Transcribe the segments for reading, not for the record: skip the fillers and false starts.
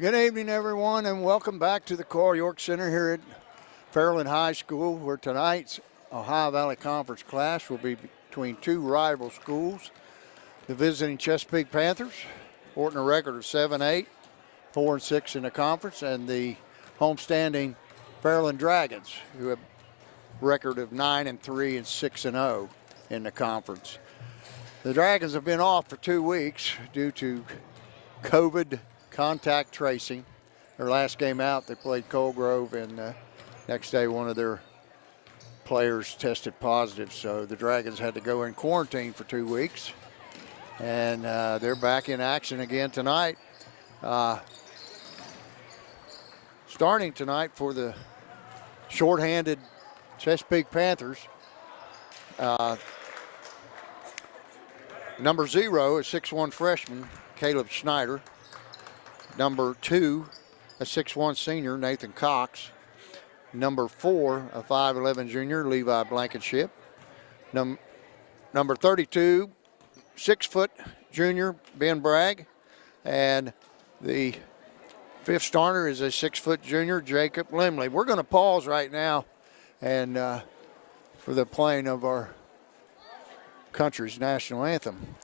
Good evening, everyone, and welcome back to the Carl York Center here at Fairland High School, where tonight's Ohio Valley Conference clash will be between two rival schools. The visiting Chesapeake Panthers, sporting a record of 7-8, 4-6 in the conference, and the homestanding Fairland Dragons, who have a record of 9-3 and 6-0 in the conference. The Dragons have been off for 2 weeks due to COVID contact tracing. Their last game out, they played Cold Grove, and next day one of their players tested positive, so the Dragons had to go in quarantine for 2 weeks, and they're back in action again tonight. Starting tonight for the shorthanded Chesapeake Panthers, number 0 is 6'1" freshman Caleb Schneider. Number 2, a 6'1" senior, Nathan Cox. Number 4, a 5'11" junior, Levi Blankenship. Number 32, 6-foot junior, Ben Bragg. And the 5th starter is a 6-foot junior, Jacob Limley. We're going to pause right now and for the playing of our country's national anthem,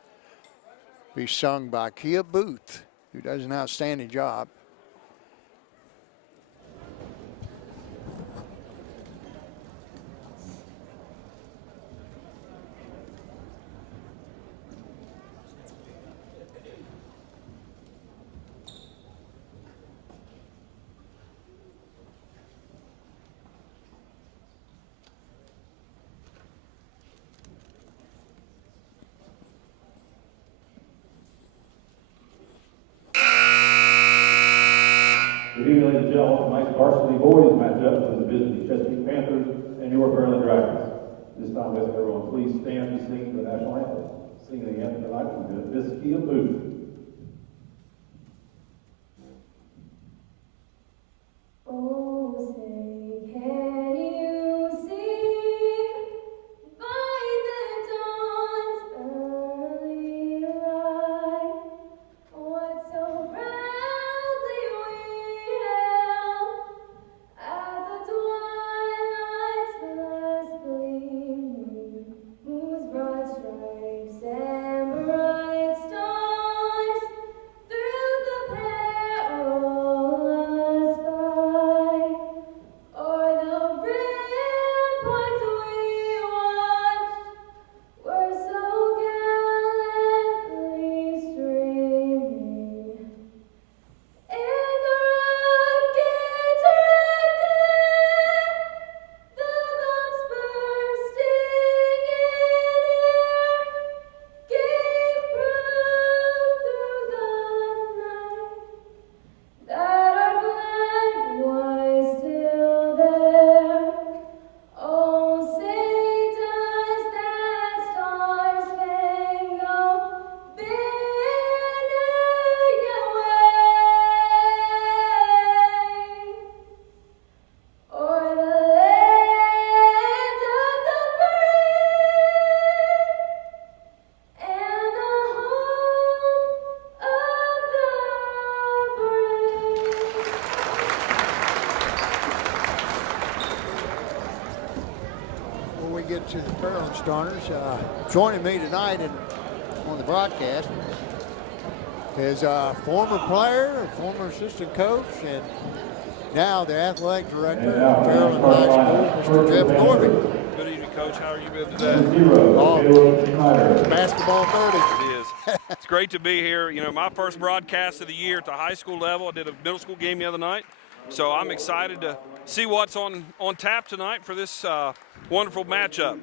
be sung by Kia Booth, who does an outstanding job. Good evening, ladies and gentlemen. Tonight's varsity boys matchup is the visiting Chesapeake Panthers and your Fairland Dragons. This time, let's everyone please stand to sing the national anthem. Singing the anthem tonight from Miss Kia Booth. Oh, say, can you see by the dawn's early light what so proudly we hailed at the twilight's last gleaming, whose broad stripes and bright stars through the perilous fight o'er the ramparts we watched were so gallantly streaming, and the rockets reckoned, the bombs bursting in air, gave proof through the night that our flag was still there. Oh, say does that star-spangled banner yet wave o'er the land of the brave and the home of the brave? Before we get to the Fairland starters, joining me tonight on the broadcast is a former player, a former assistant coach, and now the athletic director of Fairland High School, Mr. Jeff Norby. Good evening, Coach. How are you doing today? Basketball 30. It is. It's great to be here. You know, my first broadcast of the year at the high school level. I did a middle school game the other night. So I'm excited to see what's on tap tonight for this wonderful matchup.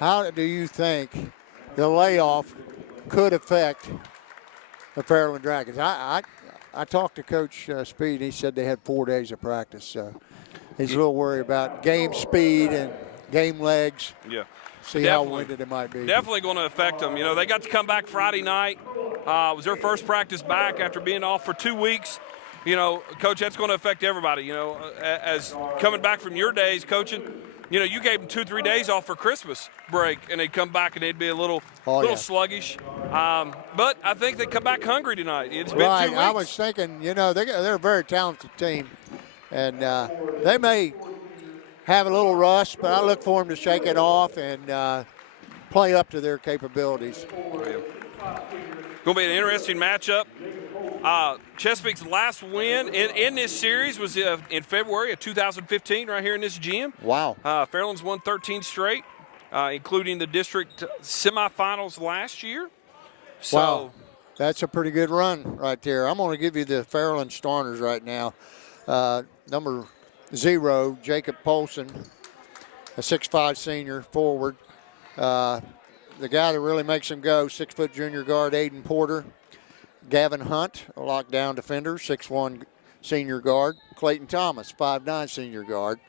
How do you think the layoff could affect the Fairland Dragons? I talked to Coach Speed. He said they had 4 days of practice. So he's a little worried about game speed and game legs. Yeah. See how winded it might be. Definitely going to affect them. You know, they got to come back Friday night. It was their first practice back after being off for 2 weeks. You know, Coach, that's going to affect everybody. You know, as coming back from your days coaching, you know, you gave them 2-3 days off for Christmas break, and they'd come back and they'd be a little sluggish. But I think they come back hungry tonight. It's been 2 weeks. I was thinking, you know, they're a very talented team, and they may have a little rust, but I look for them to shake it off and play up to their capabilities. Going to be an interesting matchup. Chesapeake's last win in this series was in February of 2015 right here in this gym. Wow. Fairland's won 13 straight, including the district semifinals last year. So, wow. That's a pretty good run right there. I'm going to give you the Fairland starters right now. Number 0, Jacob Polson, a 6'5" senior forward. The guy that really makes him go, 6-foot junior guard Aiden Porter. Gavin Hunt, a lockdown defender, 6'1" senior guard. Clayton Thomas, 5'9" senior guard.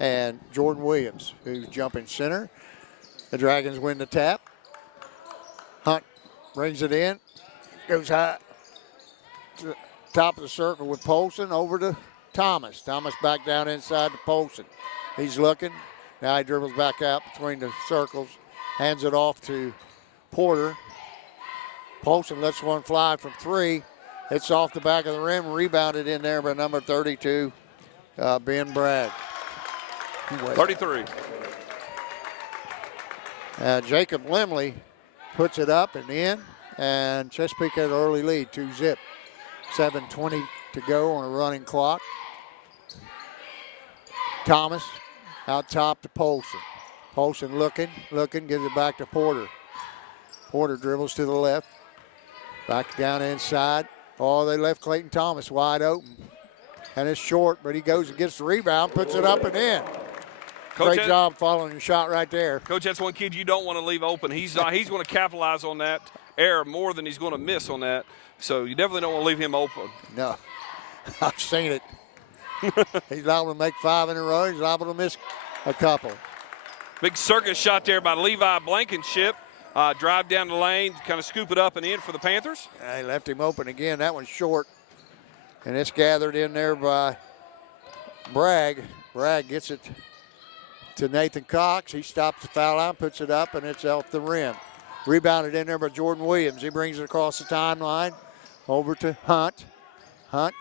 And Jordan Williams, who's jumping center. The Dragons win the tap. Hunt brings it in, goes high to the top of the circle with Polson over to Thomas. Thomas back down inside to Polson. He's looking. Now he dribbles back out between the circles, hands it off to Porter. Polson lets one fly from 3. It's off the back of the rim, rebounded in there by number 32, Ben Bragg. 33. Jacob Limley puts it up and in, and Chesapeake had an early lead, 2-zip. 7:20 to go on a running clock. Thomas out top to Polson. Polson looking, gives it back to Porter. Porter dribbles to the left. Back down inside. Oh, they left Clayton Thomas wide open. And it's short, but he goes and gets the rebound, puts it up and in. Coach, great job following the shot right there. Coach, that's one kid you don't want to leave open. He's going to capitalize on that error more than he's going to miss on that. So you definitely don't want to leave him open. No, I've seen it. He's liable to make 5 in a row. He's liable to miss a couple. Big circus shot there by Levi Blankenship. Drive down the lane, kind of scoop it up and in for the Panthers. They left him open again. That one's short. And it's gathered in there by Bragg. Bragg gets it to Nathan Cox. He stops the foul line, puts it up, and it's off the rim. Rebounded in there by Jordan Williams. He brings it across the timeline over to Hunt. Hunt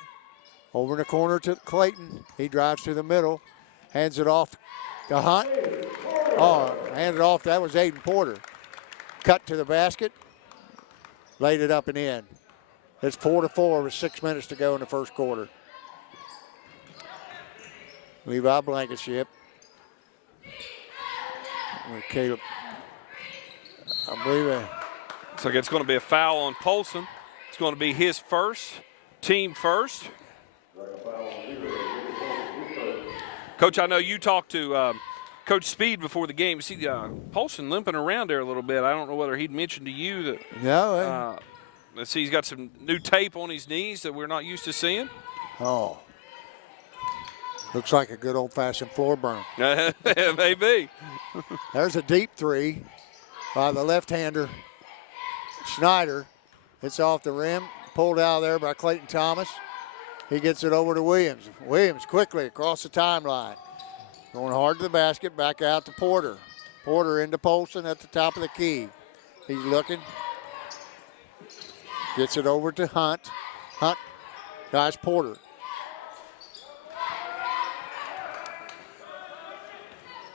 over in the corner to Clayton. He drives to the middle, hands it off to Hunt. Oh, handed it off. That was Aiden Porter. Cut to the basket, laid it up and in. It's 4-4 with 6 minutes to go in the first quarter. Levi Blankenship. With Caleb. I believe it. Looks like it's going to be a foul on Polson. It's going to be his first, team first. Coach, I know you talked to Coach Speed before the game. You see Polson limping around there a little bit. I don't know whether he'd mentioned to you that. No. Let's see, he's got some new tape on his knees that we're not used to seeing. Oh. Looks like a good old-fashioned floor burn. Maybe. There's a deep 3 by the left-hander, Snyder. It's off the rim, pulled out of there by Clayton Thomas. He gets it over to Williams. Williams quickly across the timeline. Going hard to the basket, back out to Porter. Porter into Polson at the top of the key. He's looking. Gets it over to Hunt. Hunt, guys, Porter.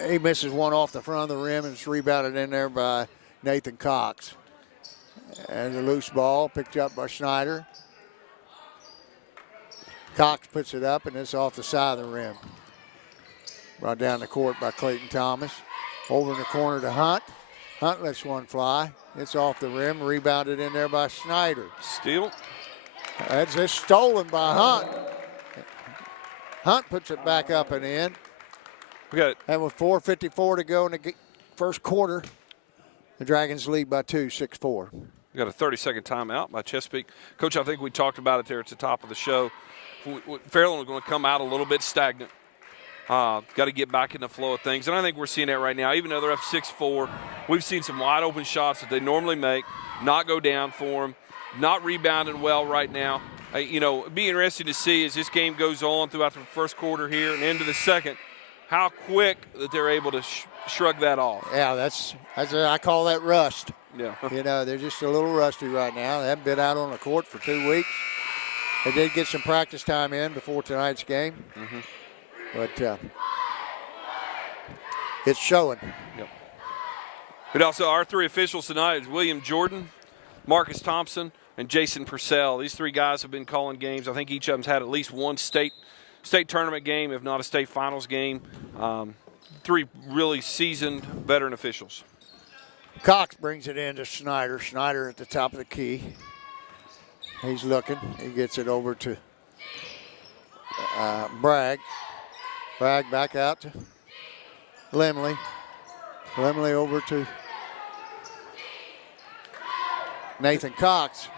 He misses one off the front of the rim, and it's rebounded in there by Nathan Cox. And a loose ball picked up by Snyder. Cox puts it up, and it's off the side of the rim. Brought down the court by Clayton Thomas. Over in the corner to Hunt. Hunt lets one fly. It's off the rim, rebounded in there by Snyder. Steal. That's just stolen by Hunt. Hunt puts it back up and in. We got it. And with 4:54 to go in the first quarter, the Dragons lead by 2, 6-4. We got a 30-second timeout by Chesapeake. Coach, I think we talked about it there at the top of the show. Fairland was going to come out a little bit stagnant. Got to get back in the flow of things. And I think we're seeing that right now. Even though they're up 6-4, we've seen some wide open shots that they normally make not go down for them, not rebounding well right now. It'd be interesting to see as this game goes on throughout the first quarter here and into the second, how quick that they're able to shrug that off. Yeah, I call that rust. Yeah. You know, they're just a little rusty right now. They haven't been out on the court for 2 weeks. They did get some practice time in before tonight's game. But it's showing. Yep. But also our 3 officials tonight is William Jordan, Marcus Thompson, and Jason Purcell. These 3 guys have been calling games. I think each of them's had at least one state tournament game, if not a state finals game. 3 really seasoned veteran officials. Cox brings it in to Snyder. Snyder at the top of the key. He's looking. He gets it over to Bragg. Bragg back out to Lemley. Lemley over to Nathan Cox.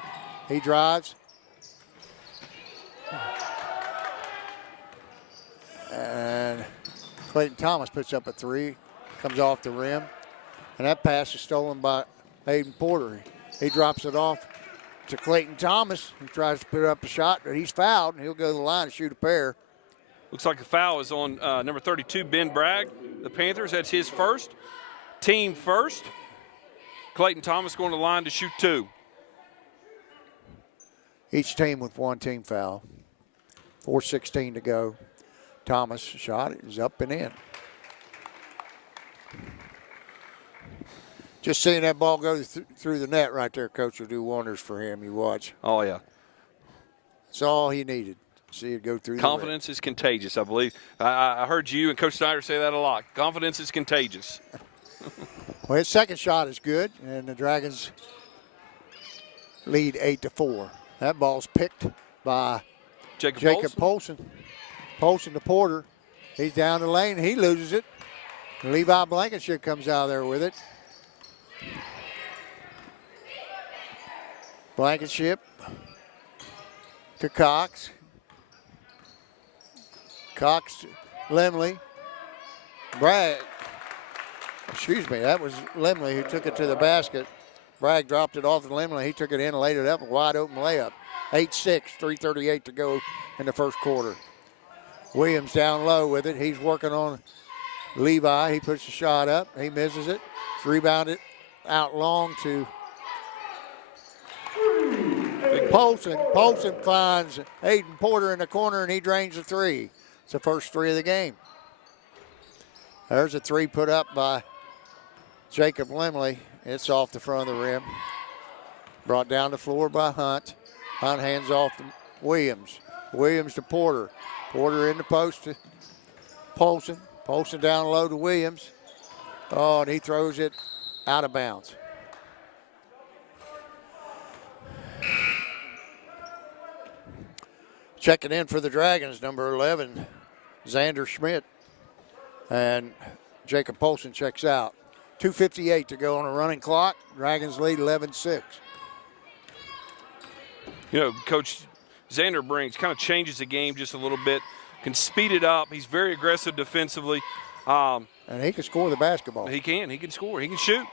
He drives. And Clayton Thomas puts up a 3. Comes off the rim. And that pass is stolen by Hayden Porter. He drops it off to Clayton Thomas. He tries to put up a shot, but he's fouled, and he'll go to the line and shoot a pair. Looks like the foul is on number 32, Ben Bragg. The Panthers, that's his first. Team first. Clayton Thomas going to the line to shoot 2. Each team with 1 team foul. 4:16 to go. Thomas shot is up and in. Just seeing that ball go through the net right there, Coach, will do wonders for him. You watch. Oh, yeah. That's all he needed. See it go through Confidence is contagious, I believe. I heard you and Coach Snyder say that a lot. Confidence is contagious. Well, his second shot is good, and the Dragons lead 8-4. That ball's picked by Jacob Polson. Polson to Porter. He's down the lane. He loses it. Levi Blankenship comes out of there with it. Blankenship to Cox. Cox to Lemley. Bragg. Excuse me, that was Lemley who took it to the basket. Bragg dropped it off to Lemley. He took it in and laid it up. A wide open layup. 8-6, 3:38 to go in the first quarter. Williams down low with it. He's working on Levi. He puts the shot up. He misses it. It's rebounded out long to Polson. Polson finds Hayden Porter in the corner, and he drains the 3. It's the first 3 of the game. There's a 3 put up by Jacob Lemley. It's off the front of the rim. Brought down the floor by Hunt. Hunt hands off to Williams. Williams to Porter. Porter in the post to Polson. Polson down low to Williams. Oh, and he throws it out of bounds. Checking in for the Dragons, number 11, Xander Schmidt. And Jacob Polson checks out. 2:58 to go on a running clock. Dragons lead 11-6. You know, Coach Xander brings, kind of changes the game just a little bit, can speed it up. He's very aggressive defensively. And he can score the basketball. He can score, he can shoot.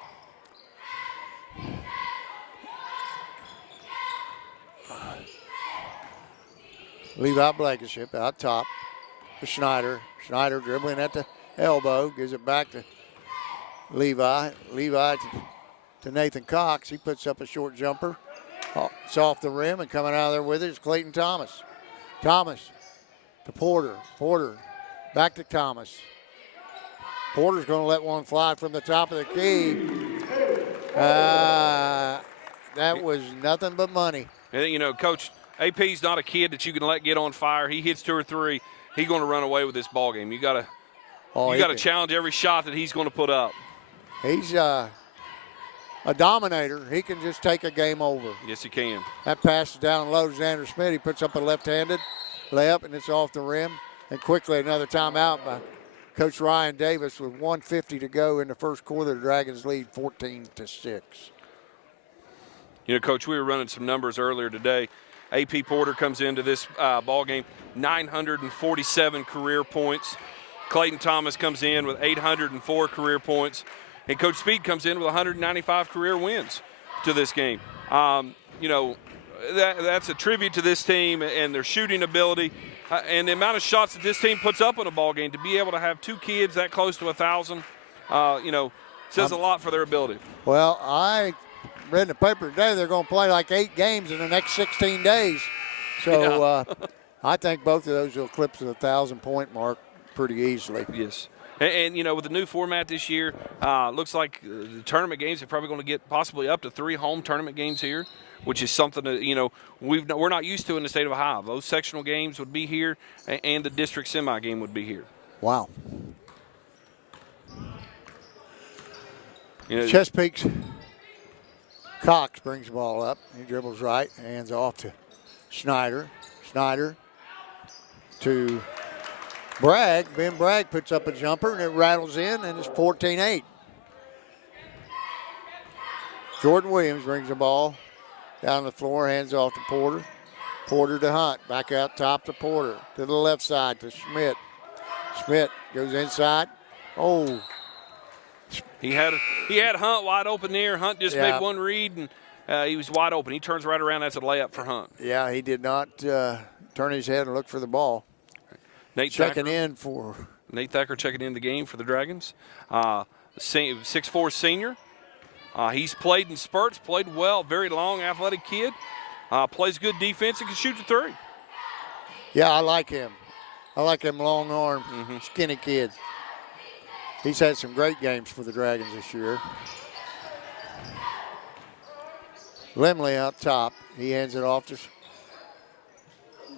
Levi Blankenship out top to Schneider. Schneider dribbling at the elbow, gives it back to Levi. Levi to Nathan Cox. He puts up a short jumper. It's off the rim, and coming out of there with it is Clayton Thomas. Thomas to Porter. Porter back to Thomas. Porter's going to let one fly from the top of the key. That was nothing but money. And, you know, Coach, AP's not a kid that you can let get on fire. He hits 2 or 3. He's going to run away with this ball game. You got to challenge every shot that he's going to put up. He's a dominator. He can just take a game over. Yes, he can. That pass is down low to Xander Smith. He puts up a left-handed layup, and it's off the rim. And quickly another timeout by Coach Ryan Davis with 1:50 to go in the first quarter. The Dragons lead 14-6. You know, Coach, we were running some numbers earlier today. AP Porter comes into this ball game, 947 career points. Clayton Thomas comes in with 804 career points. And Coach Speed comes in with 195 career wins to this game. You know, that's a tribute to this team and their shooting ability. And the amount of shots that this team puts up in a ball game, to be able to have 2 kids that close to 1,000, says a lot for their ability. Well, I read in the paper today they're going to play like 8 games in the next 16 days. So I think both of those will eclipse the 1,000-point mark pretty easily. Yes. And with the new format this year, looks like the tournament games are probably going to get possibly up to 3 home tournament games here, which is something that, we're not used to in the state of Ohio. Those sectional games would be here, and the district semi game would be here. Wow. Chesapeake's Cox brings the ball up. He dribbles right, hands off to Snyder. Snyder to Bragg. Ben Bragg puts up a jumper, and it rattles in, and it's 14-8. Jordan Williams brings the ball down the floor, hands off to Porter. Porter to Hunt, back out top to Porter. To the left side to Schmidt. Schmidt goes inside. Oh. He had Hunt wide open there. Hunt just made one read, and he was wide open. He turns right around. That's a layup for Hunt. Yeah, he did not turn his head and look for the ball. Nate checking Thacker, in for Nate Thacker checking in the game for the Dragons. 6'4" senior. He's played in spurts, played well, very long, athletic kid. Plays good defense and can shoot the 3. Yeah, I like him. I like him long arm, skinny kid. He's had some great games for the Dragons this year. Limley out top. He hands it off to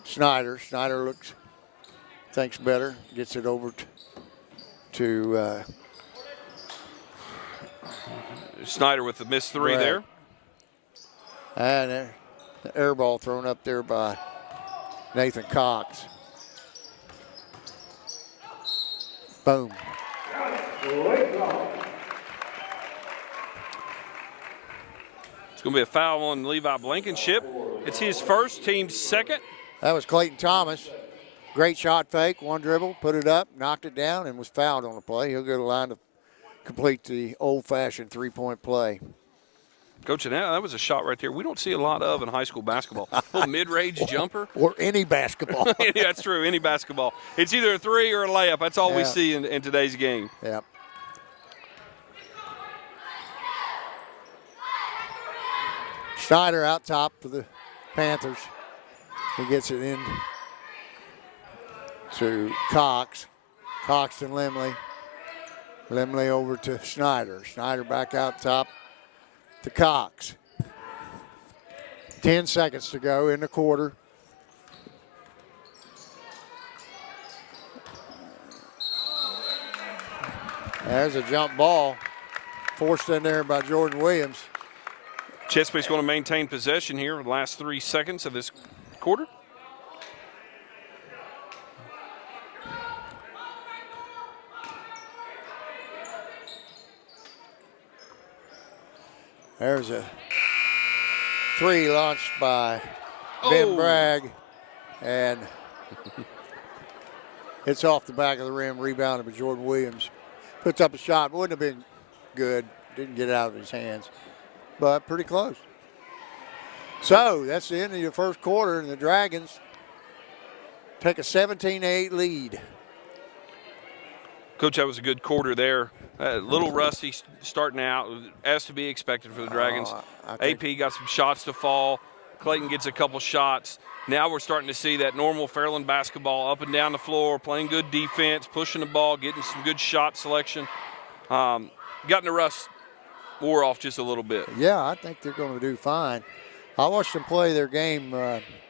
Snyder. Snyder thinks better, gets it over to Snyder with the missed 3 there. And the air ball thrown up there by Nathan Cox. Boom. It's going to be a foul on Levi Blankenship. It's his first, team's second. That was Clayton Thomas. Great shot fake, one dribble, put it up, knocked it down, and was fouled on the play. He'll go to the line to complete the old-fashioned 3-point play. Coach, that was a shot right there we don't see a lot of in high school basketball. A little mid-range jumper. Or any basketball. Yeah, that's true, any basketball. It's either a 3 or a layup. That's all we see in today's game. Yep. Snyder out top for the Panthers. He gets it in to Cox. Cox and Limley. Limley over to Snyder. Snyder back out top to Cox. 10 seconds to go in the quarter. There's a jump ball forced in there by Jordan Williams. Chesapeake's going to maintain possession here for the last 3 seconds of this quarter. There's a 3 launched by Ben Bragg, and it's off the back of the rim, rebounded by Jordan Williams. Puts up a shot, wouldn't have been good, didn't get it out of his hands, but pretty close. So that's the end of the first quarter, and the Dragons take a 17-8 lead. Coach, that was a good quarter there. A little rusty starting out, as to be expected for the Dragons. AP got some shots to fall. Clayton gets a couple shots. Now we're starting to see that normal Fairland basketball up and down the floor, playing good defense, pushing the ball, getting some good shot selection. Gotten the rust wore off just a little bit. Yeah, I think they're going to do fine. I watched them play their game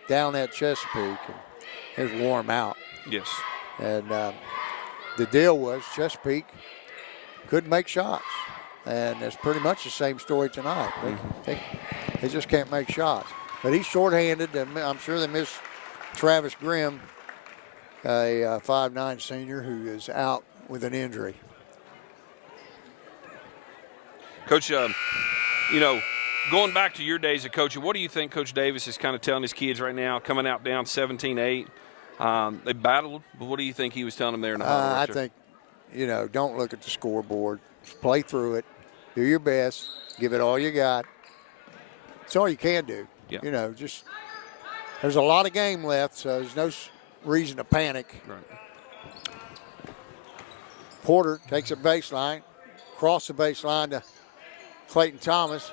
down at Chesapeake. And it was warm out. Yes. And the deal was Chesapeake couldn't make shots. And it's pretty much the same story tonight. They just can't make shots. But he's shorthanded, and I'm sure they miss Travis Grimm, a 5'9" senior who is out with an injury. Coach, going back to your days of coaching, what do you think Coach Davis is kind of telling his kids right now, coming out down 17-8? They battled, but what do you think he was telling them there in the huddle? I think, don't look at the scoreboard. Just play through it. Do your best. Give it all you got. It's all you can do. Yeah. There's a lot of game left, so there's no reason to panic. Right. Porter takes a baseline, cross the baseline to Clayton Thomas.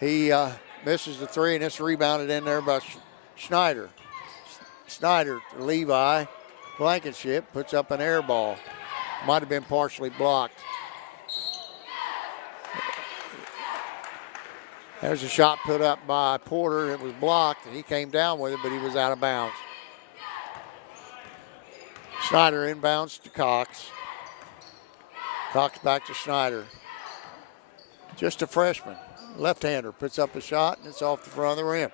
He misses the three, and it's rebounded in there by Schneider. Schneider to Levi. Blankenship puts up an air ball. Might have been partially blocked. There's a shot put up by Porter. It was blocked, and he came down with it, but he was out of bounds. Schneider inbounds to Cox. Cox back to Schneider. Just a freshman. Left-hander puts up a shot, and it's off the front of the rim.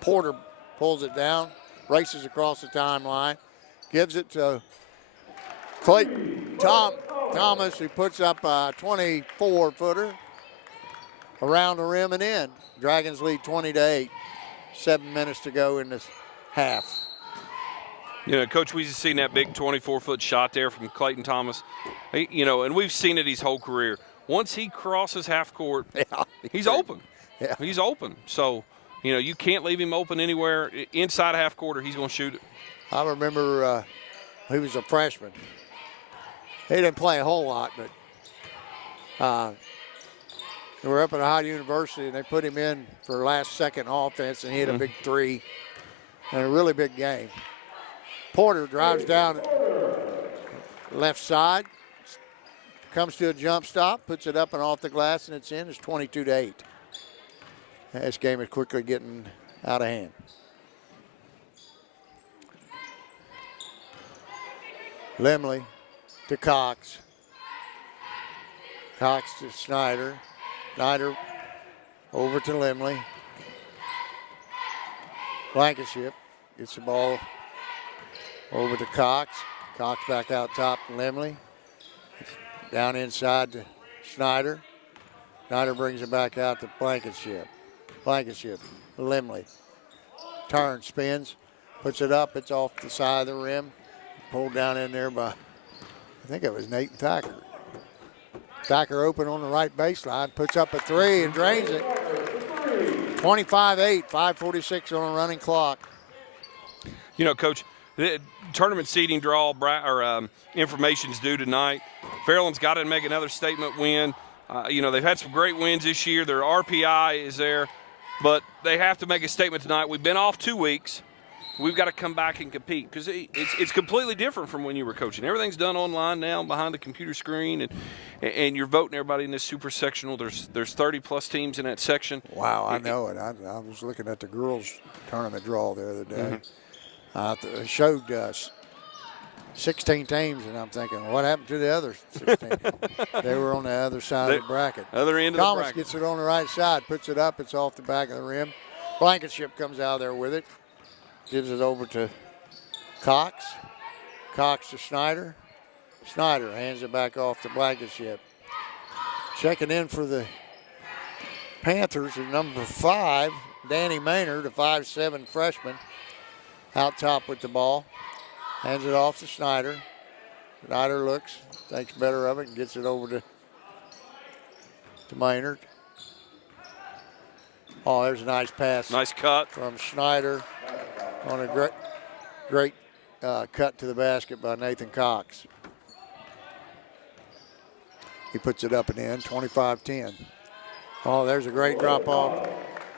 Porter pulls it down, races across the timeline, gives it to Clayton Thomas, who puts up a 24-footer around the rim and in. Dragons lead 20-8. 7 minutes to go in this half. You know, Coach, we've seen that big 24-foot shot there from Clayton Thomas. You know, and we've seen it his whole career. Once he crosses half court, he's open. Yeah. He's open. So, you know, you can't leave him open anywhere. Inside half court, he's going to shoot it. I remember he was a freshman. He didn't play a whole lot, but we were up at Ohio University, and they put him in for last-second offense, and he hit a big three in a really big game. Porter drives down left side, comes to a jump stop, puts it up and off the glass, and it's in. It's 22-8. This game is quickly getting out of hand. Limley to Cox. Cox to Snyder. Snyder over to Limley. Blankenship gets the ball over to Cox. Cox back out top to Limley. Down inside to Schneider. Schneider brings it back out to Blankenship. Blankenship, Limley. Turns, spins, puts it up. It's off the side of the rim. Pulled down in there by, I think it was Nathan Thacker. Thacker open on the right baseline, puts up a three and drains it. 25-8, 5:46 on a running clock. You know, Coach, the tournament seeding draw information's due tonight. Fairland's got to make another statement win. You know, they've had some great wins this year. Their RPI is there, but they have to make a statement tonight. We've been off 2 weeks. We've got to come back and compete because it's completely different from when you were coaching. Everything's done online now behind the computer screen, and you're voting everybody in this super sectional. There's 30-plus teams in that section. Wow, I know it. I was looking at the girls' tournament draw the other day. It showed us 16 teams, and I'm thinking, what happened to the other 16? They were on the other side of the bracket. Other end of the bracket. Thomas gets it on the right side, puts it up. It's off the back of the rim. Blankenship comes out there with it. Gives it over to Cox. Cox to Schneider. Schneider hands it back off to Blankenship. Checking in for the Panthers is number 5, Danny Maynard, a 5'7" freshman. Out top with the ball. Hands it off to Schneider. Schneider looks, thinks better of it, and gets it over to Maynard. Oh, there's a nice pass. Nice cut from Schneider on a great cut to the basket by Nathan Cox. He puts it up and in, 25-10. Oh, there's a great drop-off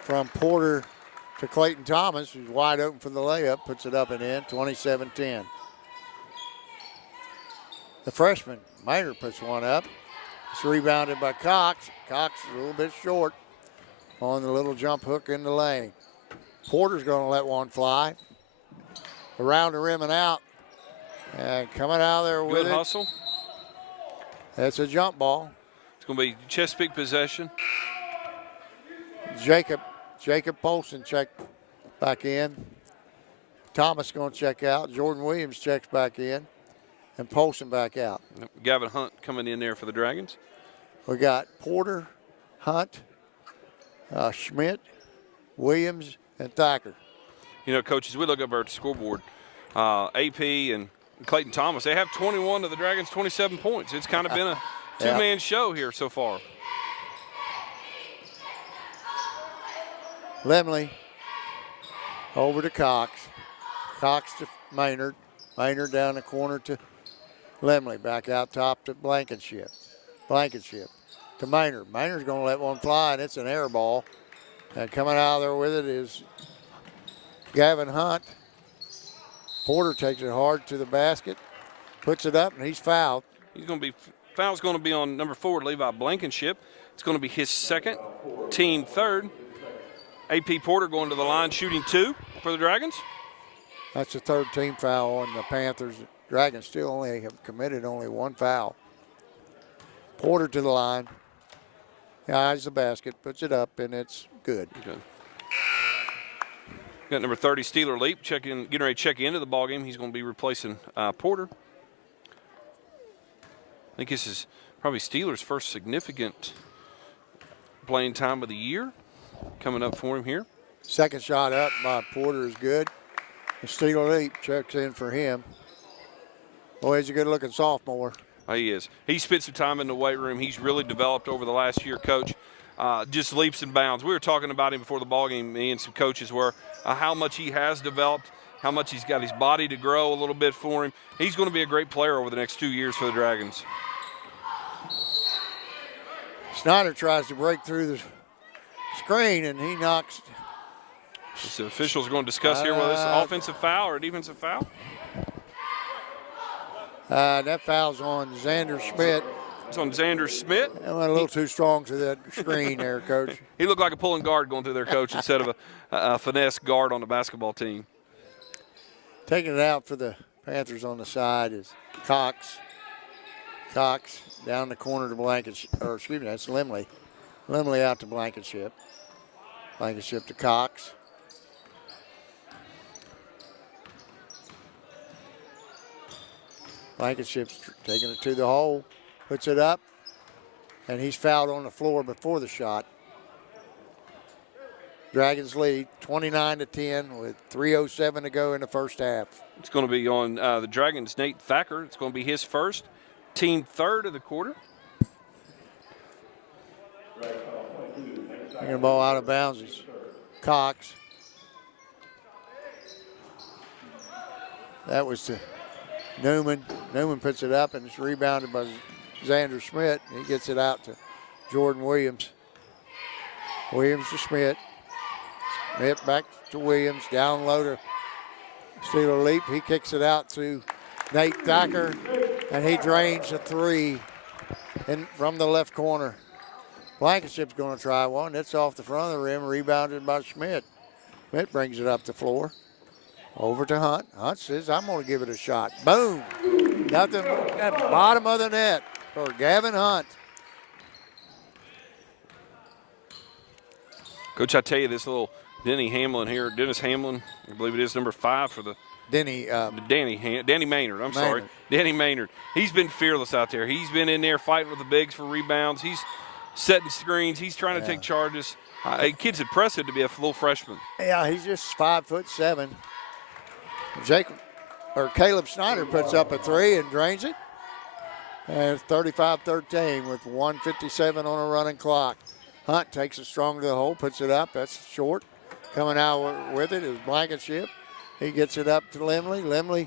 from Porter to Clayton Thomas, who's wide open for the layup, puts it up and in, 27-10. The freshman, Maynard, puts one up. It's rebounded by Cox. Cox is a little bit short on the little jump hook in the lane. Porter's going to let one fly. Around the rim and out. And coming out of there with good it. hustle. That's a jump ball. It's going to be Chesapeake possession. Jacob Polson checked back in. Thomas going to check out. Jordan Williams checks back in. And Polson back out. Gavin Hunt coming in there for the Dragons. We got Porter, Hunt, Schmidt, Williams, and Thacker. You know, Coach, as we look up our scoreboard, AP and Clayton Thomas, they have 21 of the Dragons' 27 points. It's kind of been a two-man show here so far. Limley over to Cox. Cox to Maynard. Maynard down the corner to Lemley. Back out top to Blankenship. Blankenship to Maynard. Maynard's going to let one fly, and it's an air ball. And coming out of there with it is Gavin Hunt. Porter takes it hard to the basket, puts it up, and he's fouled. Foul's going to be on number 4, Levi Blankenship. It's going to be his second, team third. AP Porter going to the line, shooting 2 for the Dragons. That's the third team foul on the Panthers. Dragons still only have committed only 1 foul. Porter to the line. Eyes the basket, puts it up, and it's good. Okay. Got number 30, Steeler Leap, getting ready to check into the ballgame. He's going to be replacing Porter. I think this is probably Steeler's first significant playing time of the year coming up for him here. Second shot up by Porter is good. The Steeler Leap checks in for him. Boy, he's a good-looking sophomore. He is. He spent some time in the weight room. He's really developed over the last year, Coach. Just leaps and bounds. We were talking about him before the ballgame, me and some coaches were, how much he has developed, how much he's got his body to grow a little bit for him. He's going to be a great player over the next 2 years for the Dragons. Snyder tries to break through the screen, and he knocks. The officials are going to discuss here whether it's an offensive foul or a defensive foul. That foul's on Xander Schmidt. It's on Xander Schmidt. I went a little too strong to that screen there, Coach. He looked like a pulling guard going through there, Coach, instead of a finesse guard on the basketball team. Taking it out for the Panthers on the side is Cox. Cox down the corner to Blankenship, or excuse me, that's Lemley. Lemley out to Blankenship. Blankenship to Cox. Blankenship's taking it to the hole, puts it up, and he's fouled on the floor before the shot. Dragons lead 29-10 with 3:07 to go in the first half. It's going to be on the Dragons' Nate Thacker. It's going to be his first, team third of the quarter. Taking the ball out of bounds is Cox. That was to Newman. Newman puts it up, and it's rebounded by Xander Schmidt. He gets it out to Jordan Williams. Williams to Schmidt. Schmidt back to Williams. Down low to Steeler Leap. He kicks it out to Nate Thacker, and he drains a 3 from the left corner. Blankenship's going to try one. It's off the front of the rim, rebounded by Schmidt. Schmidt brings it up the floor. Over to Hunt. Hunt says, I'm going to give it a shot. Boom. Nothing at the bottom of the net for Gavin Hunt. Coach, I tell you, this little Dennis Hamlin, I believe it is number 5 for the Danny Maynard. I'm sorry. Danny Maynard. He's been fearless out there. He's been in there fighting with the bigs for rebounds. He's setting screens. He's trying to take charges. Kid's impressive to be a full freshman. Yeah, he's just 5'7". Caleb Snyder puts up a 3 and drains it. And it's 35-13 with 1:57 on a running clock. Hunt takes it strong to the hole, puts it up. That's short. Coming out with it is Blankenship. He gets it up to Lemley. Lemley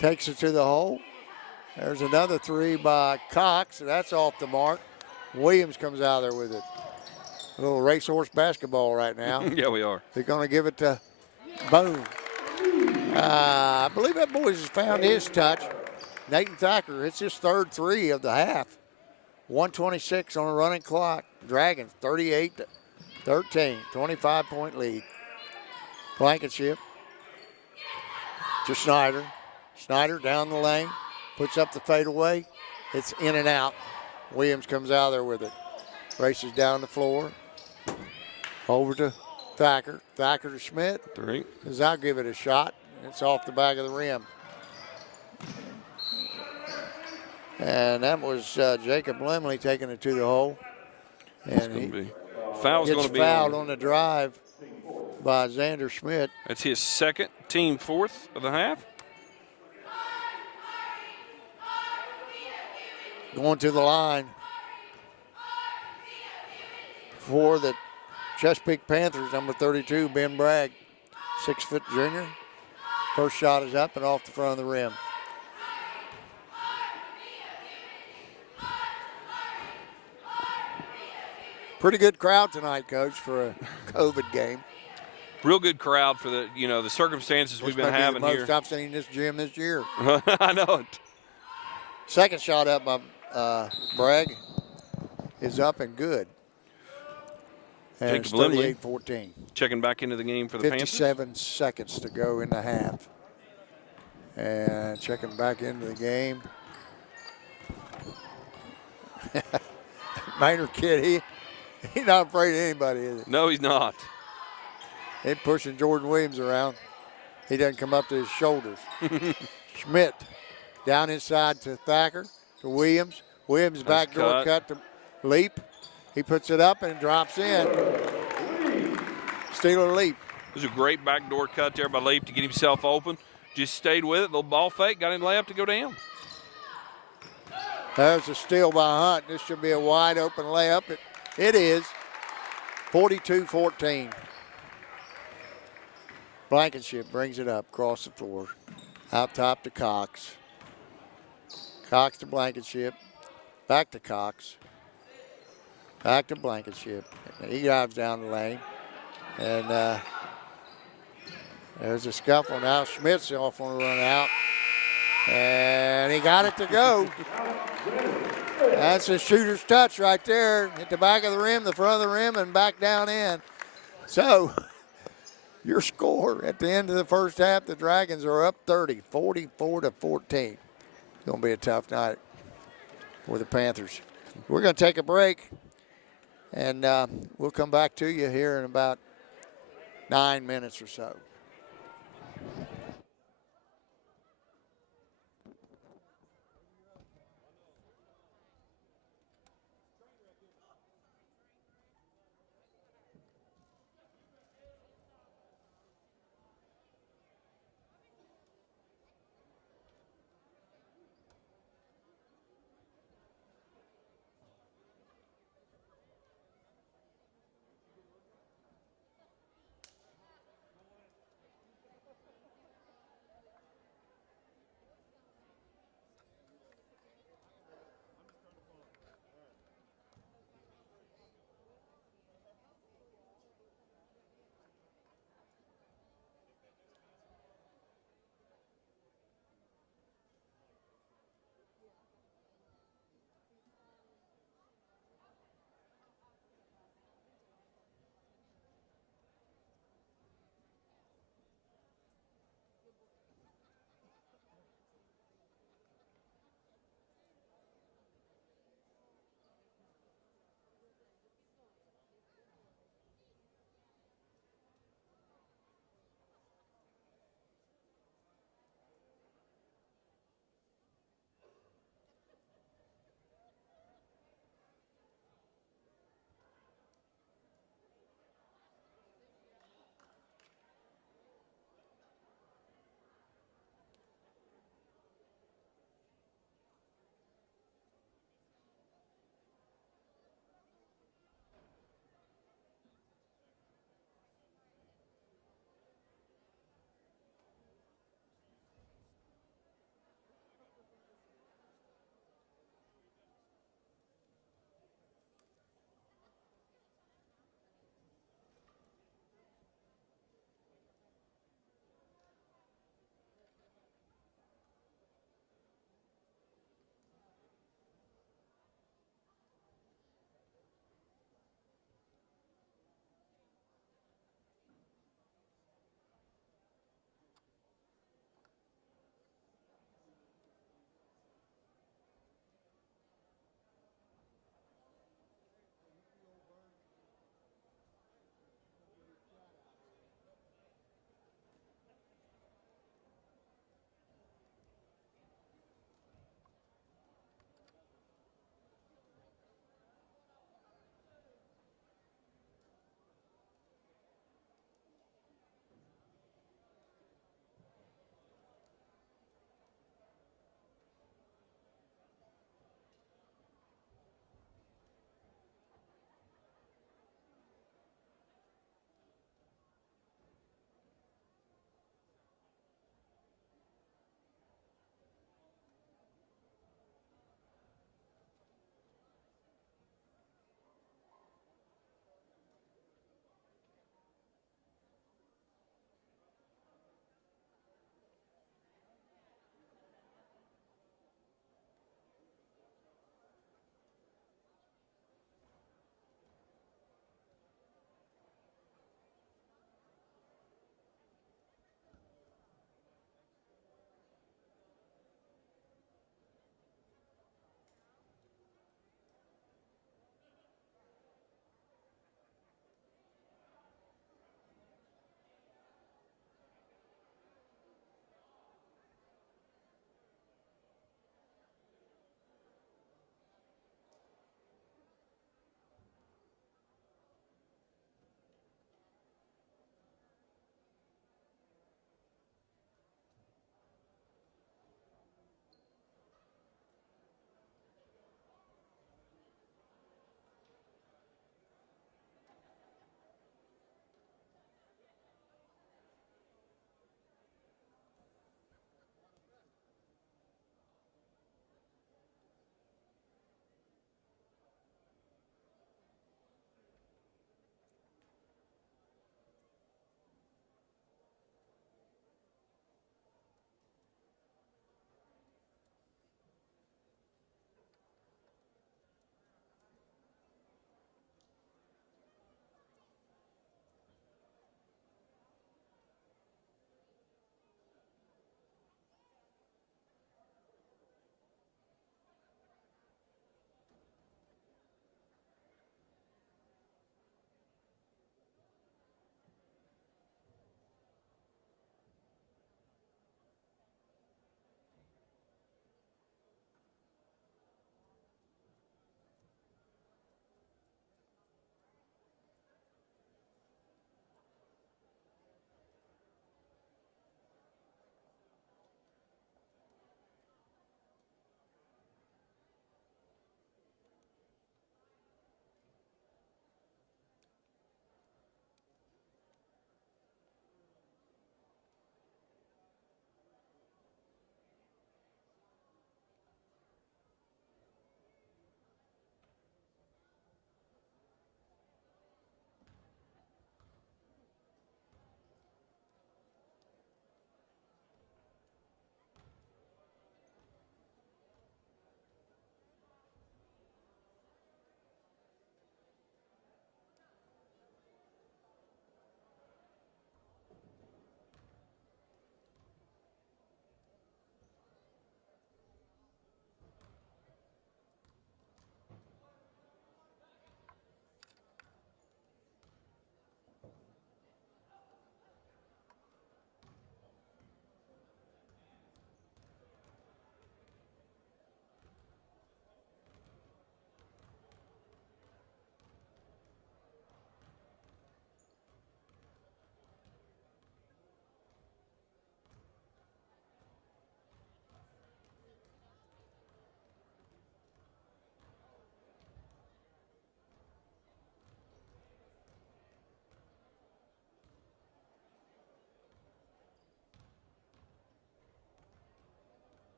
takes it to the hole. There's another 3 by Cox. That's off the mark. Williams comes out there with it. A little racehorse basketball right now. Yeah, we are. They're going to give it to Boone. I believe that boy's found his touch. Nathan Thacker, it's his third 3 of the half. 1:26 on a running clock. Dragons 38-13, 25-point lead. Blankenship to Snyder. Snyder down the lane, puts up the fadeaway. It's in and out. Williams comes out there with it. Races down the floor. Over to Thacker. Thacker to Schmidt. 3. Says, I'll give it a shot. It's off the back of the rim. And that was Jacob Lemley taking it to the hole. And he gets fouled on the drive by Xander Schmidt. That's his second, team 4th of the half. Going to the line for the Chesapeake Panthers, number 32, Ben Bragg, 6-foot junior. First shot is up and off the front of the rim. Pretty good crowd tonight, Coach, for a COVID game. Real good crowd for the the circumstances we've been having here. Most I've seen in this gym this year. I know it. Second shot up by Bragg is up and good. And Jacob it's Lindley 38-14. checking back into the game for the Panthers. 57 seconds to go in the half. And checking back into the game. Maynard kid, he's not afraid of anybody, is he? No, he's not. He's pushing Jordan Williams around. He doesn't come up to his shoulders. Schmidt down inside to Thacker, to Williams. Williams backdoor cut to Leap. He puts it up and drops in. Steeler Leap. It was a great backdoor cut there by Leap to get himself open. Just stayed with it. Little ball fake. Got him layup to go down. There's a steal by Hunt. This should be a wide open layup. It is. 42-14. Blankenship brings it up across the floor. Out top to Cox. Cox to Blankenship. Back to Cox. Back to Blankenship. He drives down the lane. And there's a scuffle now. Schmidt's off on the run out. And he got it to go. That's a shooter's touch right there. Hit the back of the rim, the front of the rim, and back down in. So your score at the end of the first half, the Dragons are up 30, 44-14. It's going to be a tough night for the Panthers. We're going to take a break, and we'll come back to you here in about 9 minutes or so.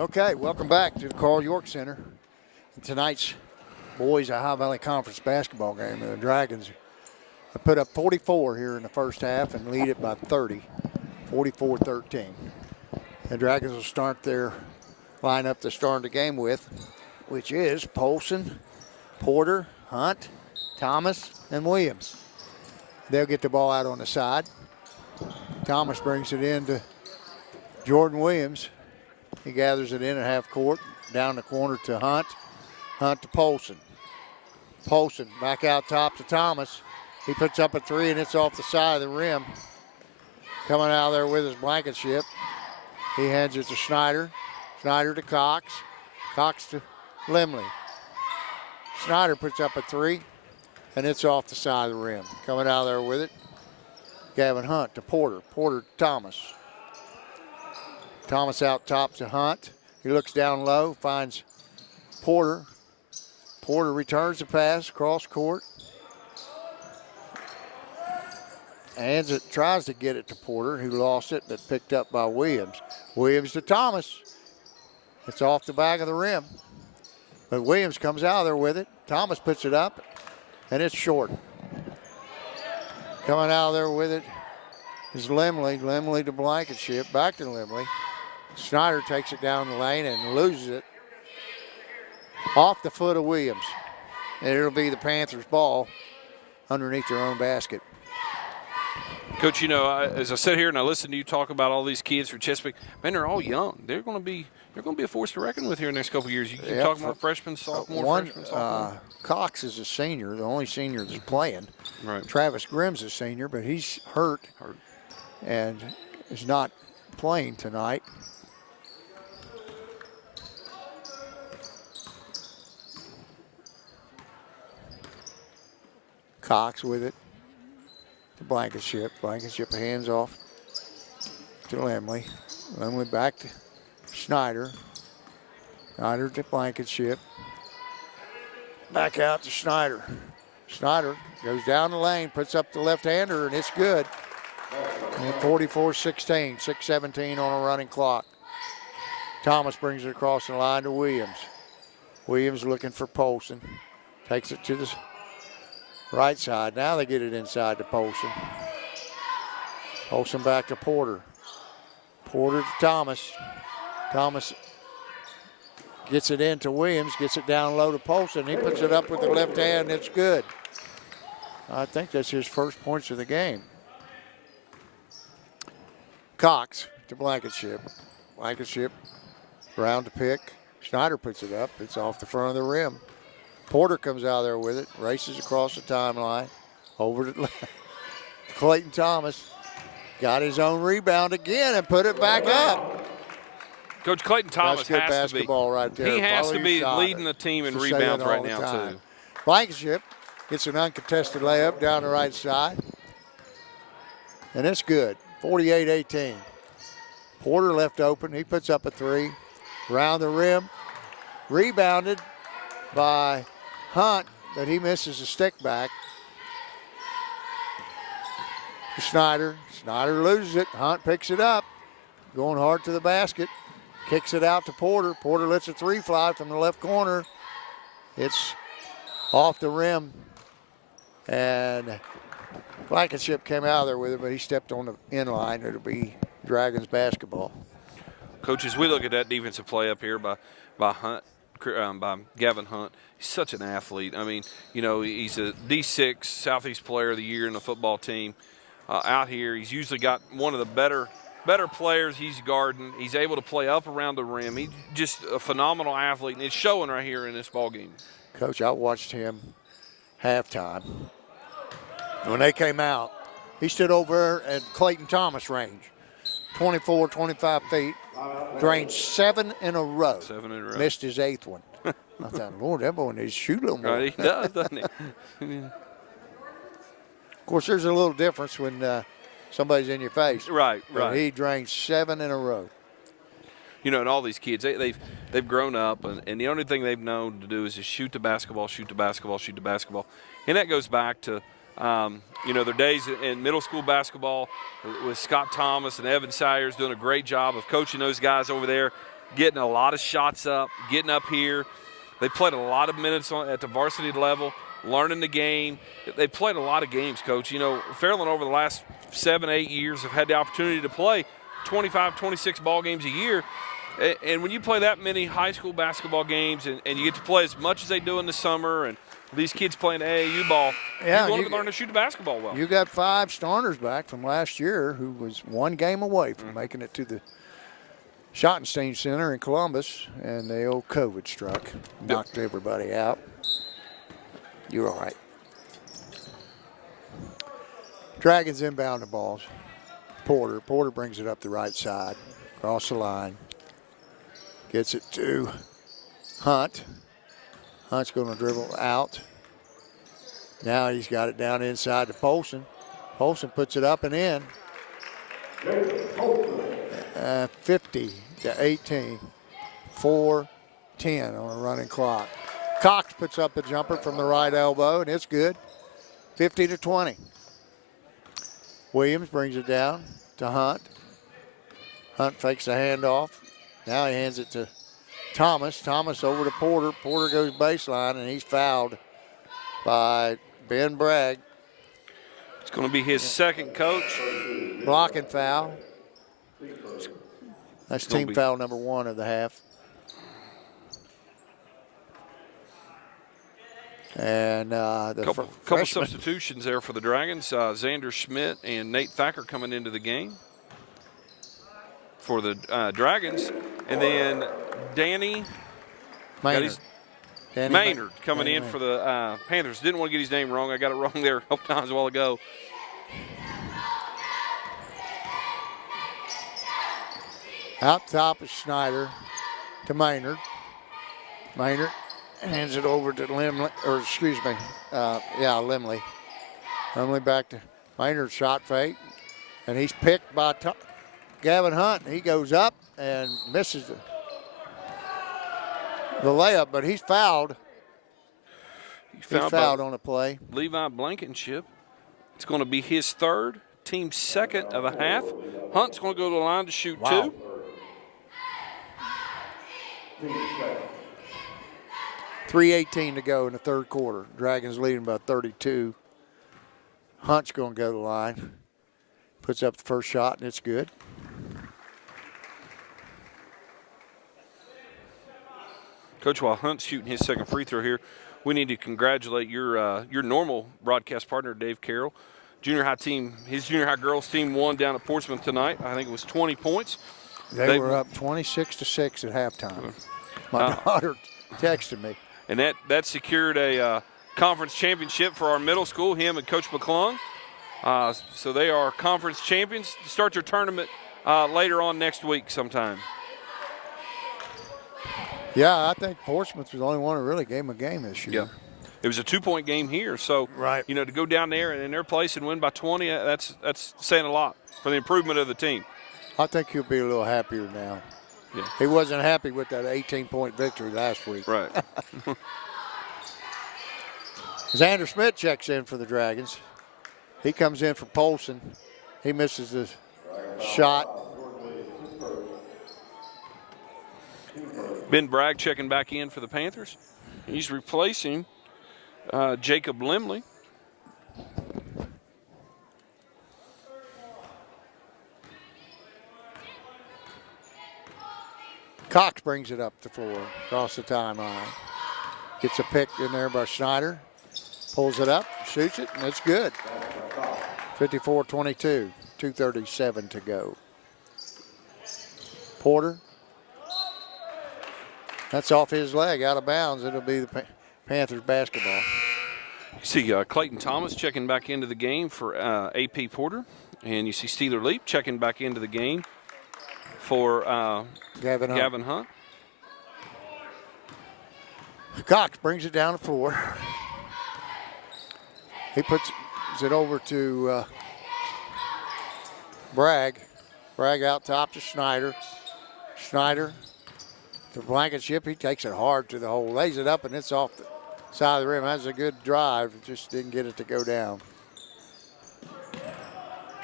Okay, welcome back to the Carl York Center. Tonight's boys Ohio Valley Conference basketball game. The Dragons have put up 44 here in the first half and lead it by 30, 44-13. The Dragons will start their lineup to start the game with, which is Polson, Porter, Hunt, Thomas, and Williams. They'll get the ball out on the side. Thomas brings it in to Jordan Williams. He gathers it in at half court, down the corner to Hunt. Hunt to Polson. Polson back out top to Thomas. He puts up a three, and it's off the side of the rim. Coming out there with his blankenship. He hands it to Snyder. Snyder to Cox. Cox to Limley. Snyder puts up a three, and it's off the side of the rim. Coming out there with it, Gavin Hunt to Porter. Porter to Thomas. Thomas out top to Hunt. He looks down low, finds Porter. Porter returns the pass cross court. Hands it, tries to get it to Porter, who lost it, but picked up by Williams. Williams to Thomas. It's off the back of the rim. But Williams comes out of there with it. Thomas puts it up, and it's short. Coming out of there with it is Limley. Limley to Blankenship, back to Limley. Snyder takes it down the lane and loses it off the foot of Williams. And it'll be the Panthers' ball underneath their own basket. Coach, you know, as I sit here and I listen to you talk about all these kids from Chesapeake, man, they're all young. They're going to be a force to reckon with here in the next couple of years. You keep talking about freshmen, sophomore, freshmen, sophomore. Cox is a senior, the only senior that's playing. Right. Travis Grimm's a senior, but he's hurt and is not playing tonight. Cox with it to Blankenship. Blankenship hands off to Limley. Limley back to Snyder. Snyder to Blankenship. Back out to Snyder. Snyder goes down the lane, puts up the left-hander, and it's good. And 44-16, 6:17 on a running clock. Thomas brings it across the line to Williams. Williams looking for Polson. Takes it to the right side. Now they get it inside to Polson. Polson back to Porter. Porter to Thomas. Thomas gets it into Williams, gets it down low to Polson. He puts it up with the left hand. It's good. I think that's his first points of the game. Cox to Blankenship. Blankenship round to pick. Snyder puts it up. It's off the front of the rim. Porter comes out there with it, races across the timeline, over to Clayton Thomas. Got his own rebound again and put it back up. Coach Clayton Thomas That's good has basketball to be, right there. He has Follow to be your shot. leading the team in Just say rebounds that all right the now, time. too. Blankenship gets an uncontested layup down the right side. And it's good, 48-18. Porter left open. He puts up a three. Round the rim. Rebounded by Hunt, but he misses a stick back. Snyder. Snyder loses it. Hunt picks it up. Going hard to the basket. Kicks it out to Porter. Porter lets a three fly from the left corner. It's off the rim. And Blankenship came out of there with it, but he stepped on the end line. It'll be Dragons basketball. Coach, as we look at that defensive play up here by Hunt, by Gavin Hunt, he's such an athlete. I mean, you know, he's a D6 Southeast Player of the Year in the football team. Out here, he's usually got one of the better players he's guarding. He's able to play up around the rim. He's just a phenomenal athlete, and it's showing right here in this ball game. Coach, I watched him halftime. When they came out, he stood over at Clayton Thomas range, 24, 25 feet, drained 7 in a row. 7 in a row. Missed his 8th one. I thought, Lord, that boy needs to shoot a little more. Right, he does, doesn't he? Of course, there's a little difference when somebody's in your face. Right, but right. he drained 7 in a row. You know, and all these kids, they've grown up, and the only thing they've known to do is just shoot the basketball, shoot the basketball, shoot the basketball. And that goes back to, you know, their days in middle school basketball with Scott Thomas and Evan Sayers doing a great job of coaching those guys over there. getting a lot of shots up, getting up here. They played a lot of minutes at the varsity level, learning the game. They played a lot of games, Coach. You know, Fairland over the last 7, 8 years have had the opportunity to play 25, 26 ball games a year. And when you play that many high school basketball games and you get to play as much as they do in the summer and these kids playing AAU ball, Yeah, you want to learn to shoot the basketball well. You got 5 starters back from last year who was 1 game away from making it to the Schottenstein Center in Columbus, and the old COVID struck, knocked everybody out. You're all right. Dragons inbound the balls. Porter brings it up the right side, across the line. Gets it to Hunt. Hunt's going to dribble out. Now he's got it down inside to Polson. Polson puts it up and in. 50-18. 4-10 on a running clock. Cox puts up a jumper from the right elbow, and it's good. 50-20. Williams brings it down to Hunt. Hunt fakes the handoff. Now he hands it to Thomas. Thomas over to Porter. Porter goes baseline, and he's fouled by Ben Bragg. It's going to be his second, Coach. Blocking foul. That's team foul number 1 of the half. And the couple substitutions there for the Dragons. Xander Schmidt and Nate Thacker coming into the game for the Dragons. And then Danny Maynard. Maynard coming in for the Panthers. Didn't want to get his name wrong. I got it wrong there a couple times a while ago. Out top is Snyder to Maynard. Maynard hands it over to Limley, or excuse me, Limley. Limley back to Maynard, shot fake, and he's picked by Gavin Hunt. He goes up and misses the layup, but he's fouled. He's fouled on a play. Levi Blankenship. It's going to be his third, team second of the half. Hunt's going to go to the line to shoot 2. 3:18 to go in the third quarter. Dragons leading by 32. Hunt's going to go to the line. Puts up the first shot, and it's good. Coach, while Hunt's shooting his second free throw here, we need to congratulate your normal broadcast partner, Dave Carroll. Junior high team, his junior high girls team won down at Portsmouth tonight. I think it was 20 points. They were up 26-6 at halftime. My daughter texted me. And that secured a conference championship for our middle school, him and Coach McClung. So they are conference champions. Start their tournament later on next week sometime. Yeah, I think Portsmouth was the only one who really gave them a game this year. Yeah. It was a 2-point game here. So, right. You know, to go down there and in their place and win by 20, that's saying a lot for the improvement of the team. I think he'll be a little happier now. Yeah. He wasn't happy with that 18-point victory last week. Right. Xander Schmidt checks in for the Dragons. He comes in for Polson. He misses the shot. Ben Bragg checking back in for the Panthers. He's replacing Jacob Limley. Cox brings it up the floor, across the timeline. Gets a pick in there by Schneider. Pulls it up, shoots it, and it's good. 54-22, 2:37 to go. Porter. That's off his leg, out of bounds. It'll be the Panthers basketball. You see Clayton Thomas checking back into the game for AP Porter. And you see Steeler Leap checking back into the game for Gavin Hunt. Cox brings it down the floor. He puts it over to Bragg. Bragg out top to Schneider. Schneider to Blankenship. He takes it hard to the hole, lays it up, and it's off the side of the rim. That's a good drive. Just didn't get it to go down.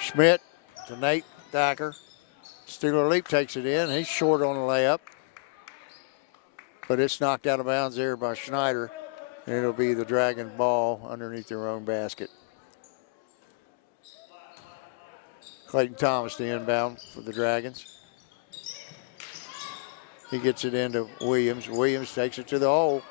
Schmidt to Nate Thacker. Steeler Leap takes it in. He's short on the layup. but it's knocked out of bounds there by Schneider, and it'll be the Dragon ball underneath their own basket. Clayton Thomas, the inbound for the Dragons. He gets it into Williams. Williams takes it to the hole,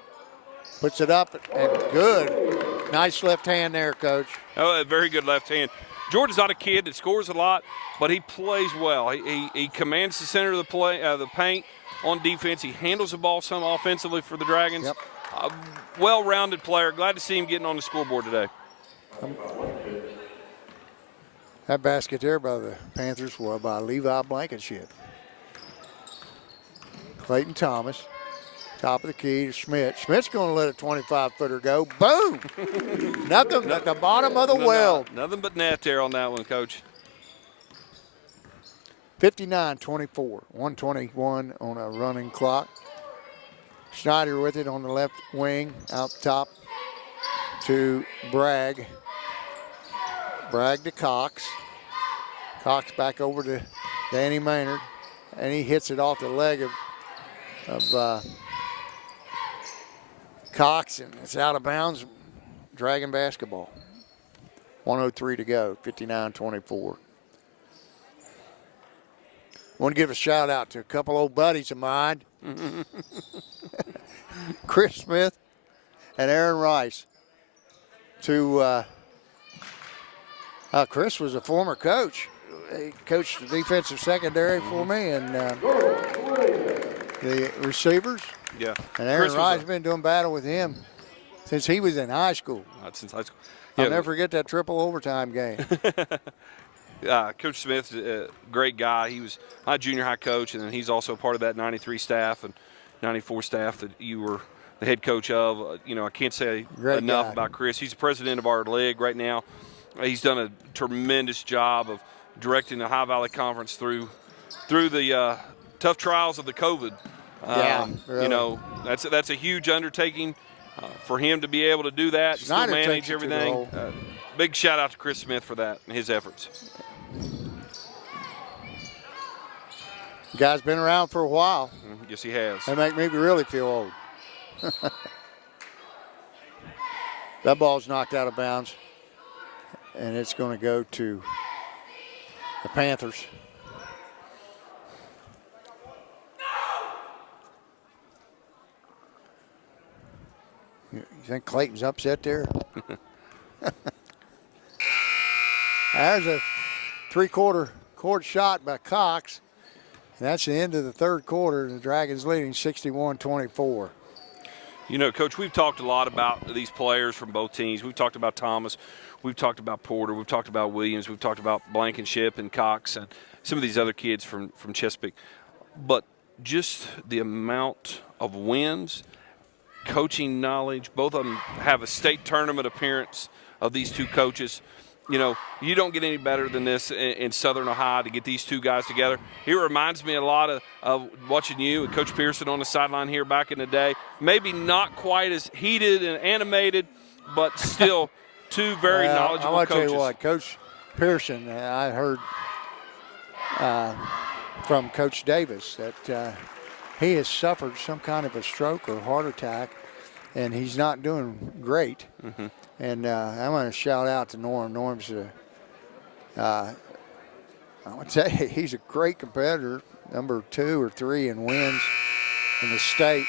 puts it up, and good. Nice left hand there, Coach. Oh, a very good left hand. Jordan's not a kid that scores a lot, but he plays well. He commands the center of the paint on defense. He handles the ball some offensively for the Dragons. Yep. Well-rounded player. Glad to see him getting on the scoreboard today. That basket there by the Panthers was by Levi Blankenship. Clayton Thomas, top of the key to Schmidt. Schmidt's going to let a 25-footer go. Boom! Nothing at the bottom of the well. Nothing but net there on that one, Coach. 59-24, 121 on a running clock. Schneider with it on the left wing, out top to Bragg. Bragg to Cox. Cox back over to Danny Maynard, and he hits it off the leg of Cox, and it's out of bounds. Dragon basketball. 1:03 to go, 59-24. Want to give a shout out to a couple old buddies of mine, Chris Smith and Aaron Rice. Chris was a former coach. He coached the defensive secondary for me and the receivers. Yeah. And Aaron Rice has been doing battle with him since he was in high school. Since high school. I'll Yeah, never forget that triple overtime game. Coach Smith's a great guy. He was my junior high coach, and then he's also part of that 93 staff and 94 staff that you were the head coach of. I can't say Great enough guy. about Chris. He's the president of our league right now. He's done a tremendous job of directing the High Valley Conference through the tough trials of the COVID. Really. That's a huge undertaking for him to be able to do that, Schneider still manage takes it to the everything. hole. Big shout out to Chris Smith for that and his efforts. The guy's been around for a while. Yes, he has. They make me really feel old. That ball's knocked out of bounds, and it's going to go to the Panthers. You think Clayton's upset there? There's a three-quarter court shot by Cox. And that's the end of the third quarter. The Dragons leading 61-24. Coach, we've talked a lot about these players from both teams. We've talked about Thomas. We've talked about Porter. We've talked about Williams. We've talked about Blankenship and Cox and some of these other kids from Chesapeake. But just the amount of wins, coaching knowledge, both of them have a state tournament appearance of these two coaches. You don't get any better than this in Southern Ohio to get these two guys together. It reminds me a lot of watching you and Coach Pearson on the sideline here back in the day. Maybe not quite as heated and animated, but still two very knowledgeable I want to coaches. tell you what, Coach Pearson, I heard from Coach Davis that he has suffered some kind of a stroke or heart attack, and he's not doing great. Mm-hmm. And I'm going to shout out to Norm. Norm's I would say he's a great competitor, number 2 or 3 in wins in the state.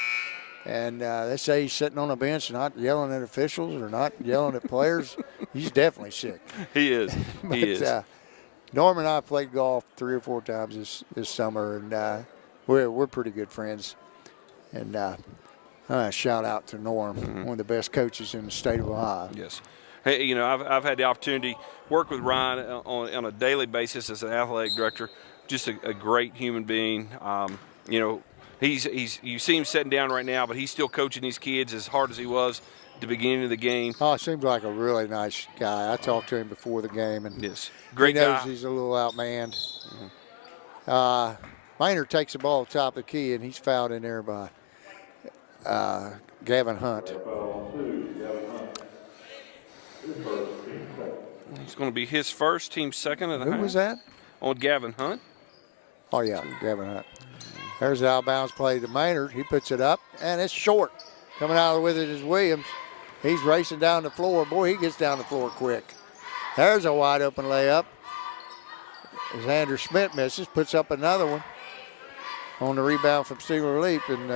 And they say he's sitting on a bench not yelling at officials or not yelling at players. He's definitely sick. He is. He is. Norm and I played golf 3 or 4 times this summer, and we're pretty good friends. And shout out to Norm, one of the best coaches in the state of Ohio. Yes. Hey, I've had the opportunity to work with Ryan on a daily basis as an athletic director. Just a great human being. He's you see him sitting down right now, but he's still coaching these kids as hard as he was at the beginning of the game. Oh, seems like a really nice guy. I talked to him before the game, and yes, great he knows guy. He's a little outmanned. Maynard takes the ball top of the key, and he's fouled in there by Gavin Hunt. It's going to be his first, team second. Who was that? On Gavin Hunt. Oh, yeah, Gavin Hunt. There's the out of bounds play to Maynard. He puts it up, and it's short. Coming out with it is Williams. He's racing down the floor. Boy, he gets down the floor quick. There's a wide open layup. Xander Schmidt misses, puts up another one on the rebound from Steeler Leap, and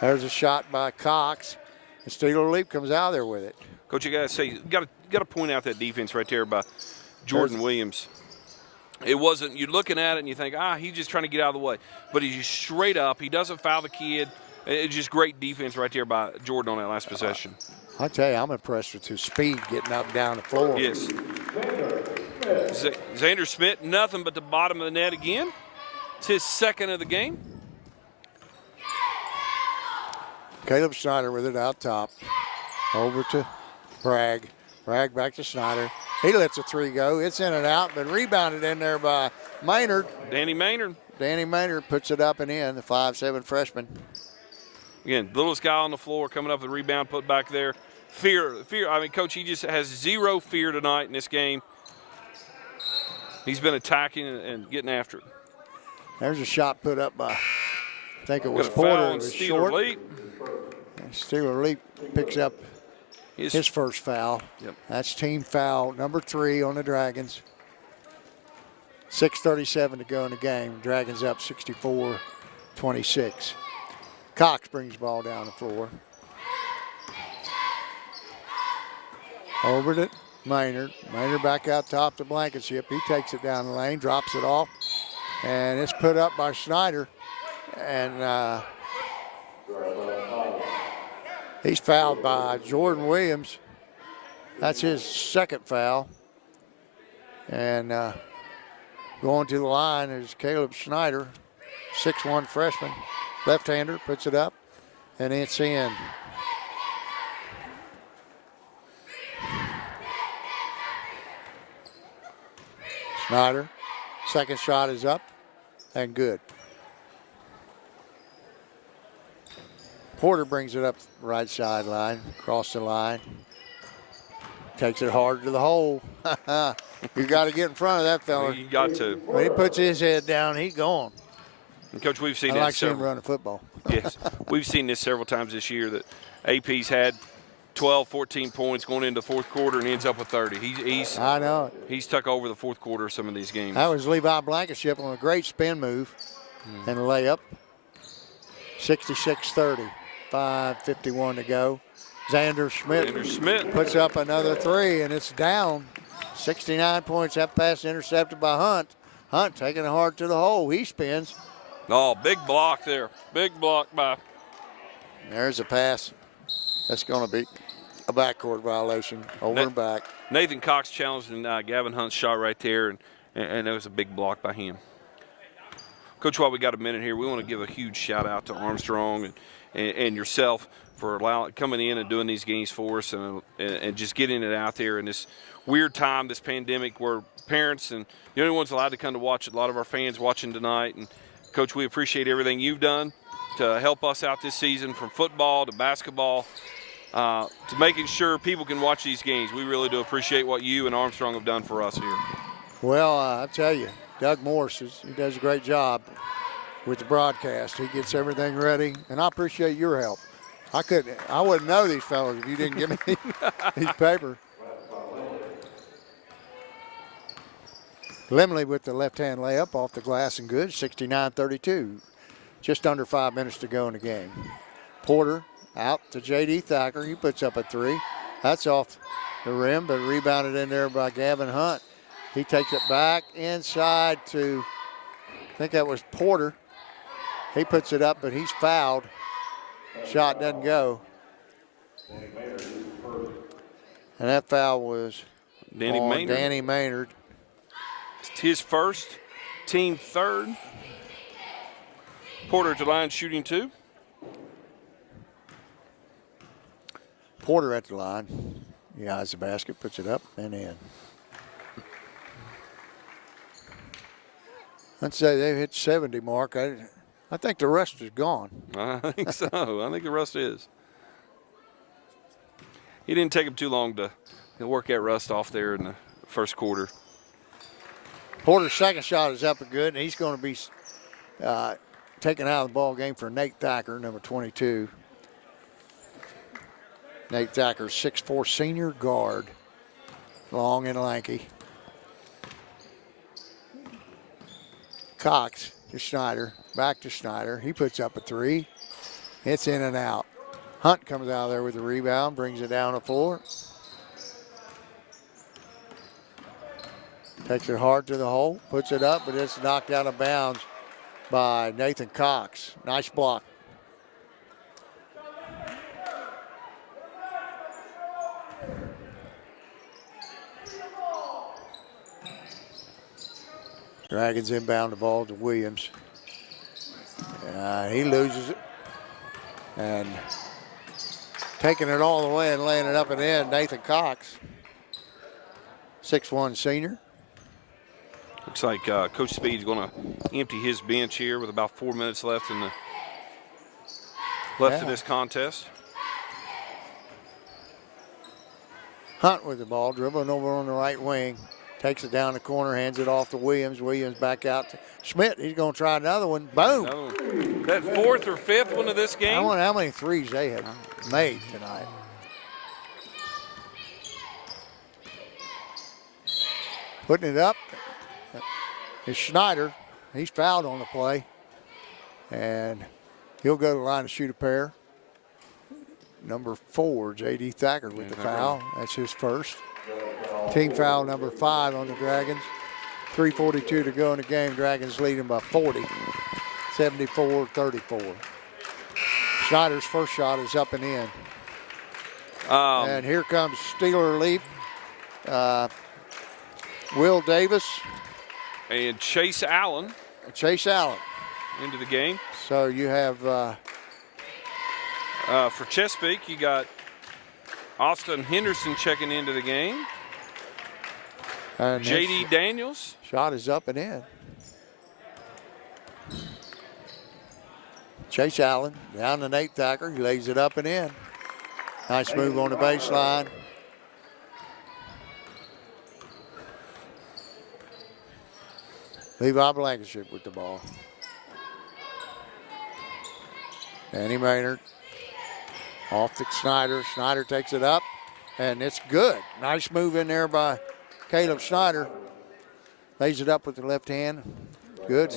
there's a shot by Cox. And Steeler Leap comes out there with it. Coach, you gotta say, you gotta point out that defense right there by Jordan Williams. It wasn't, you're looking at it and you think, he's just trying to get out of the way. But he's just straight up. He doesn't foul the kid. It's just great defense right there by Jordan on that last possession. I tell you, I'm impressed with his speed getting up and down the floor. Yes. Xander Smith, nothing but the bottom of the net again. It's his second of the game. Caleb Snyder with it out top. Over to Bragg. Bragg back to Snyder. He lets a three go. It's in and out, but rebounded in there by Maynard. Danny Maynard. Danny Maynard puts it up and in, the 5'7" freshman. Again, littlest guy on the floor coming up with the rebound, put back there. Fear. I mean, Coach, he just has zero fear tonight in this game. He's been attacking and getting after it. There's a shot put up by, I think it was Porter. It was short. Leap. Steeler Leap picks up his first foul. Yep. That's team foul number 3 on the Dragons. 6:37 to go in the game. Dragons up 64-26. Cox brings the ball down the floor. Over to Maynard. Maynard back out top to Blankenship. He takes it down the lane, drops it off, and it's put up by Snyder. And he's fouled by Jordan Williams. That's his second foul. And going to the line is Caleb Snyder, 6'1" freshman. Left-hander, puts it up, and it's in. Snyder, second shot is up and good. Porter brings it up right sideline, across the line. Takes it hard to the hole. You got to get in front of that fella. You got to. When he puts his head down, he's gone. And Coach, we've seen I like seeing him run a football. Yes, we've seen this several times this year that AP's had 12, 14 points going into the fourth quarter and ends up with 30. I know it. He's took over the fourth quarter of some of these games. That was Levi Blankenship on a great spin move and a layup. 66-30, 5:51 to go. Xander Schmidt puts up another 3, and it's down. 69 points. That pass intercepted by Hunt. Hunt taking it hard to the hole. He spins. Oh, big block there. Big block by. There's a pass. That's going to be a backcourt violation. Over and back. Nathan Cox challenged Gavin Hunt's shot right there, and there was a big block by him. Coach, while we got a minute here, we want to give a huge shout out to Armstrong and yourself for coming in and doing these games for us and just getting it out there in this weird time, this pandemic, where parents and the only ones allowed to come to watch, a lot of our fans watching tonight. And Coach, we appreciate everything you've done to help us out this season, from football to basketball, to making sure people can watch these games. We really do appreciate what you and Armstrong have done for us here. Well, I tell you, Doug Morse, he does a great job with the broadcast. He gets everything ready, and I appreciate your help. I wouldn't know these fellas if you didn't give me these paper. Limley with the left-hand layup off the glass and good, 69-32. Just under 5 minutes to go in the game. Porter out to J.D. Thacker. He puts up a 3. That's off the rim, but rebounded in there by Gavin Hunt. He takes it back inside to, I think that was Porter. He puts it up, but he's fouled. Shot doesn't go. And that foul was Danny Maynard. It's his first, team third. Porter at the line shooting 2. Porter at the line. He eyes the basket, puts it up and in. I'd say they've hit 70 mark. I think the rest is gone. I think so. I think the rest is. He didn't take him too long to work that rust off there in the first quarter. Porter's second shot is up and good, and he's going to be taken out of the ball game for Nate Thacker, number 22. Nate Thacker, 6'4" senior guard, long and lanky. Cox to Schneider, back to Schneider. He puts up a three. It's in and out. Hunt comes out of there with the rebound, brings it down the floor. Takes it hard to the hole, puts it up, but it's knocked out of bounds by Nathan Cox. Nice block. Dragons inbound the ball to Williams. He loses it. And taking it all the way and laying it up and in, Nathan Cox, 6'1" senior. Looks like Coach Speed's going to empty his bench here with about 4 minutes left in this contest. Hunt with the ball, dribbling over on the right wing. Takes it down the corner, hands it off to Williams. Williams back out to Schmidt. He's going to try another one. Boom. Another one. That fourth or fifth one of this game. I wonder how many threes they have made tonight. Putting it up is Schneider. He's fouled on the play. And he'll go to the line to shoot a pair. Number 4, J.D. Thacker with the foul. That's his first. Team foul number 5 on the Dragons. 3:42 to go in the game. Dragons leading by 40, 74-34. Schneider's first shot is up and in. And here comes Steeler Leap. Will Davis. And Chase Allen. Chase Allen. Into the game. So you have... for Chesapeake, you got Austin Henderson checking into the game. J.D. Daniels. Shot is up and in. Chase Allen down to Nate Thacker. He lays it up and in. Nice move on the baseline. Levi Blankenship with the ball. Danny Maynard. Off to Schneider. Schneider takes it up, and it's good. Nice move in there by Caleb Schneider. Lays it up with the left hand. Good.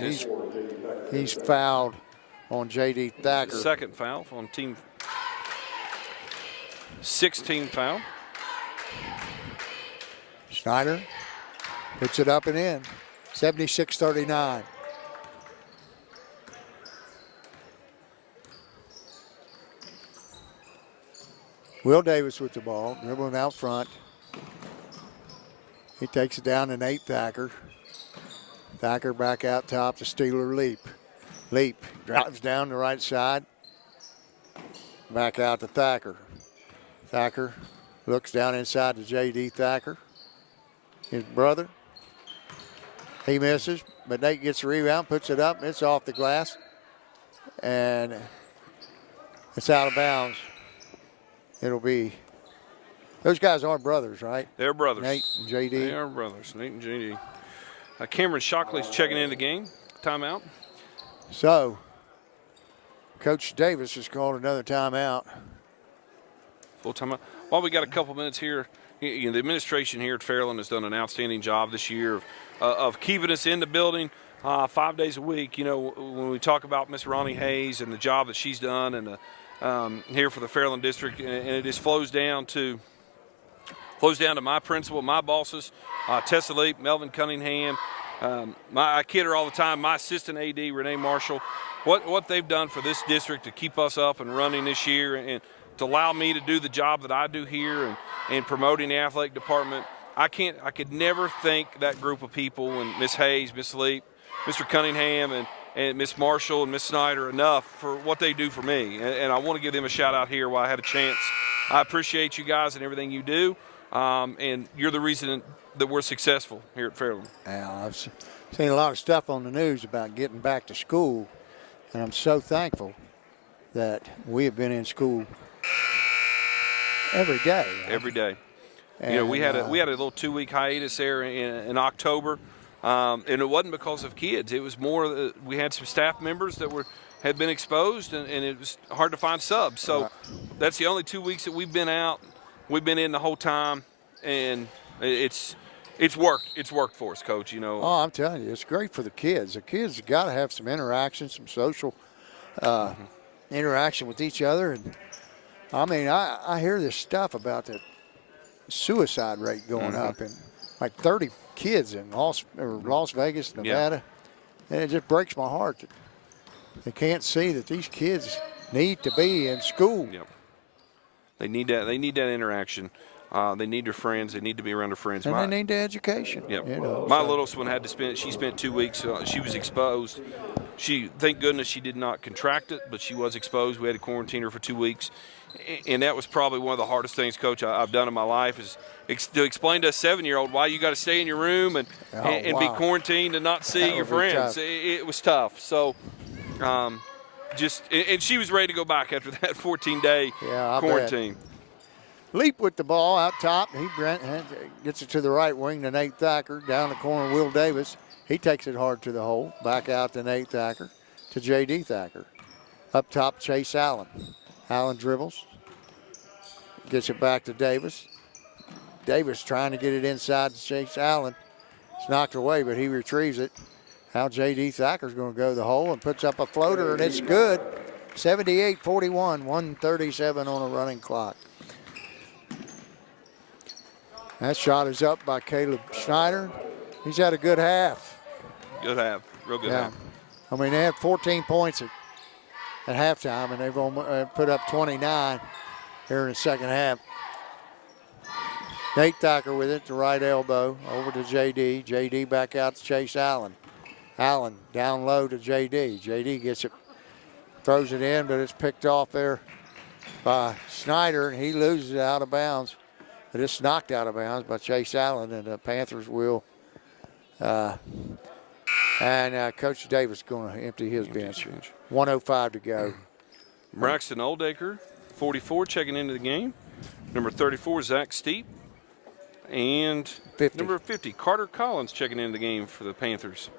He's fouled on J.D. Thacker. Second foul on team. 16 foul. Schneider puts it up and in. 76-39. Will Davis with the ball, dribbling out front. He takes it down to Nate Thacker. Thacker back out top to Steeler Leap. Leap drives down the right side. Back out to Thacker. Thacker looks down inside to J.D. Thacker, his brother. He misses, but Nate gets the rebound, puts it up, it's off the glass, and it's out of bounds. It'll be, those guys are brothers, right? They're brothers. Nate and J.D. They are brothers, Nate and J.D. Cameron Shockley's checking in the game. Timeout. So, Coach Davis has called another timeout. Full timeout. While we got a couple minutes here, the administration here at Fairland has done an outstanding job this year of keeping us in the building 5 days a week. You know, when we talk about Miss Ronnie Hayes and the job that she's done and here for the Fairland district, and it just flows down to my principal, my bosses, Tessa Leap, Melvin Cunningham. I kid her all the time, my assistant AD, Renee Marshall, what they've done for this district to keep us up and running this year and to allow me to do the job that I do here and promoting the athletic department. I could never thank that group of people and Miss Hayes, Miss Leap, Mr. Cunningham, and Miss Marshall and Miss Snyder enough for what they do for me. And I want to give them a shout out here while I had a chance. I appreciate you guys and everything you do. And you're the reason that we're successful here at Fairland. Yeah, I've seen a lot of stuff on the news about getting back to school, and I'm so thankful that we have been in school every day. Every day. And, you know, we had a little 2-week hiatus there in October. And it wasn't because of kids. It was more we had some staff members that had been exposed, and it was hard to find subs. So that's the only 2 weeks that we've been out. We've been in the whole time, and it's worked. It's worked for us, Coach. Oh, I'm telling you, it's great for the kids. The kids got to have some interaction, some social interaction with each other. And I mean, I hear this stuff about the suicide rate going up, and like 30 kids in Las Vegas, Nevada, and it just breaks my heart that they can't see that these kids need to be in school. Yep. They need that. They need that interaction. They need their friends. They need to be around their friends. And they need the education. Yep. My littlest one had to spend. She spent 2 weeks. She was exposed. Thank goodness, she did not contract it, but she was exposed. We had to quarantine her for 2 weeks, and that was probably one of the hardest things, Coach, I've done in my life is to explain to a 7-year-old why you got to stay in your room and be quarantined and not see your friends. It was tough. So, and she was ready to go back after that 14-day quarantine. Leap with the ball out top. He gets it to the right wing to Nate Thacker. Down the corner, Will Davis. He takes it hard to the hole. Back out to Nate Thacker, to J.D. Thacker. Up top, Chase Allen. Allen dribbles. Gets it back to Davis. Davis trying to get it inside to Chase Allen. It's knocked away, but he retrieves it. Now J.D. Thacker's going to go to the hole and puts up a floater, and it's good. 78-41, 1:37 on a running clock. That shot is up by Caleb Snyder. He's had a good half. Good half. Real good half. I mean, they had 14 points at halftime, and they've put up 29 here in the second half. Nate Thacker with it, the right elbow, over to J.D. J.D. back out to Chase Allen. Allen down low to J.D. J.D. gets it, throws it in, but it's picked off there by Snyder, and he loses it out of bounds. But it's knocked out of bounds by Chase Allen, and the Panthers will. And Coach Davis going to empty his bench. 1:05 to go. Braxton Oldacre, 44, checking into the game. Number 34, Zach Steep. And 50. Number 50, Carter Collins, checking into the game for the Panthers.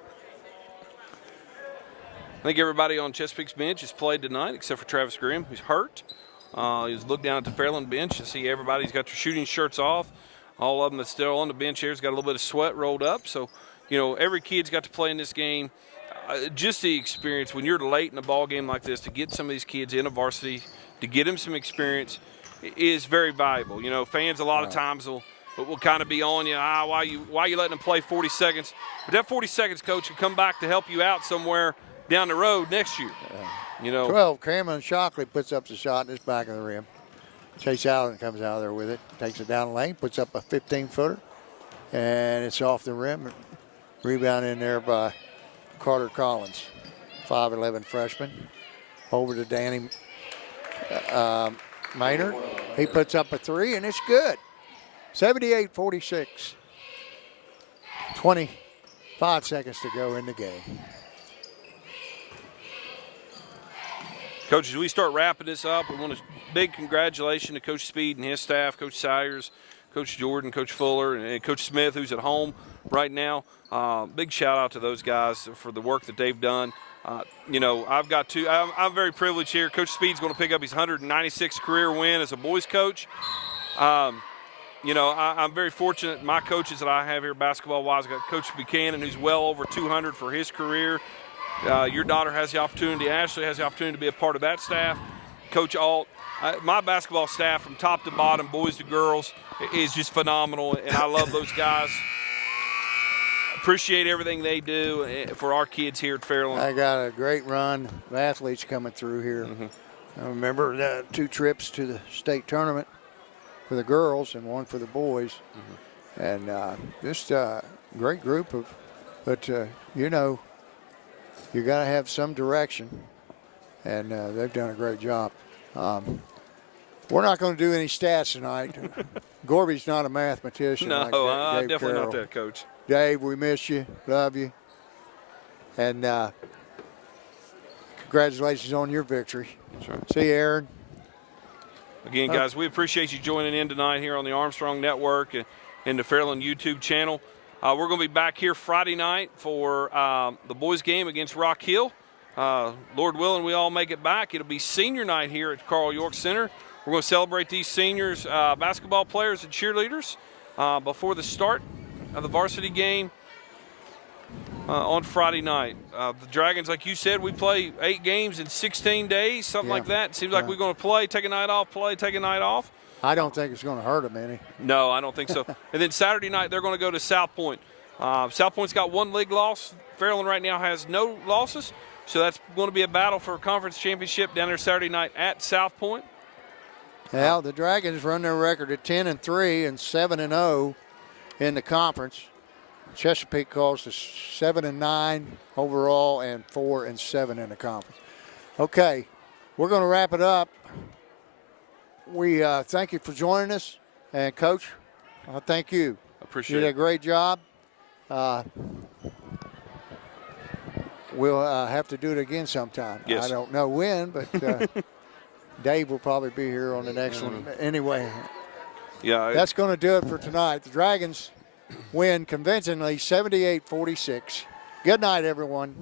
I think everybody on Chesapeake's bench has played tonight except for Travis Grimm, who's hurt. He's looked down at the Fairland bench to see everybody's got their shooting shirts off. All of them that's still on the bench here has got a little bit of sweat rolled up. So, every kid's got to play in this game. Just the experience, when you're late in a ball game like this, to get some of these kids in a varsity, to get them some experience is very valuable. Fans a lot of times will kind of be on you. Why you letting them play 40 seconds? But that 40 seconds, Coach, will come back to help you out somewhere down the road next year. 12, Cameron Shockley puts up the shot in his back of the rim. Chase Allen comes out of there with it, takes it down the lane, puts up a 15-footer, and it's off the rim. Rebound in there by Carter Collins, 5'11" freshman. Over to Danny Maynard. He puts up a three, and it's good. 78-46. 25 seconds to go in the game. Coach, as we start wrapping this up, we want a big congratulations to Coach Speed and his staff, Coach Sayers, Coach Jordan, Coach Fuller, and Coach Smith, who's at home right now. Big shout out to those guys for the work that they've done. I've got two. I'm very privileged here. Coach Speed's going to pick up his 196th career win as a boys coach. I'm very fortunate. My coaches that I have here basketball-wise, I got Coach Buchanan, who's well over 200 for his career. Your daughter has the opportunity, Ashley has the opportunity to be a part of that staff. Coach Alt, my basketball staff from top to bottom, boys to girls, is just phenomenal, and I love those guys. Appreciate everything they do for our kids here at Fairland. I got a great run of athletes coming through here. I remember the 2 trips to the state tournament for the girls and 1 for the boys. And just a great group of, but you got to have some direction, and they've done a great job. We're not going to do any stats tonight. Gorby's not a mathematician. No, like Dave definitely Carroll. not that, Coach. Dave, we miss you, love you, and congratulations on your victory. That's right. See you, Aaron. Again, guys, we appreciate you joining in tonight here on the Armstrong Network and the Fairland YouTube channel. We're going to be back here Friday night for the boys' game against Rock Hill. Lord willing, we all make it back. It'll be senior night here at Carl York Center. We're going to celebrate these seniors, basketball players and cheerleaders, before the start of the varsity game on Friday night. The Dragons, like you said, we play 8 games in 16 days, something like that. It seems like we're going to play, take a night off, play, take a night off. I don't think it's going to hurt them any. No, I don't think so. And then Saturday night, they're going to go to South Point. South Point's got 1 league loss. Fairland right now has no losses. So that's going to be a battle for a conference championship down there Saturday night at South Point. Well, the Dragons run their record at 10-3 and 7-0 in the conference. Chesapeake calls us 7-9 overall and 4-7 in the conference. Okay, we're going to wrap it up. We thank you for joining us, and Coach, thank you. Appreciate it. You did a great job. We'll have to do it again sometime. Yes. I don't know when, but Dave will probably be here on the next one. Anyway, that's going to do it for tonight. The Dragons win convincingly 78-46. Good night, everyone.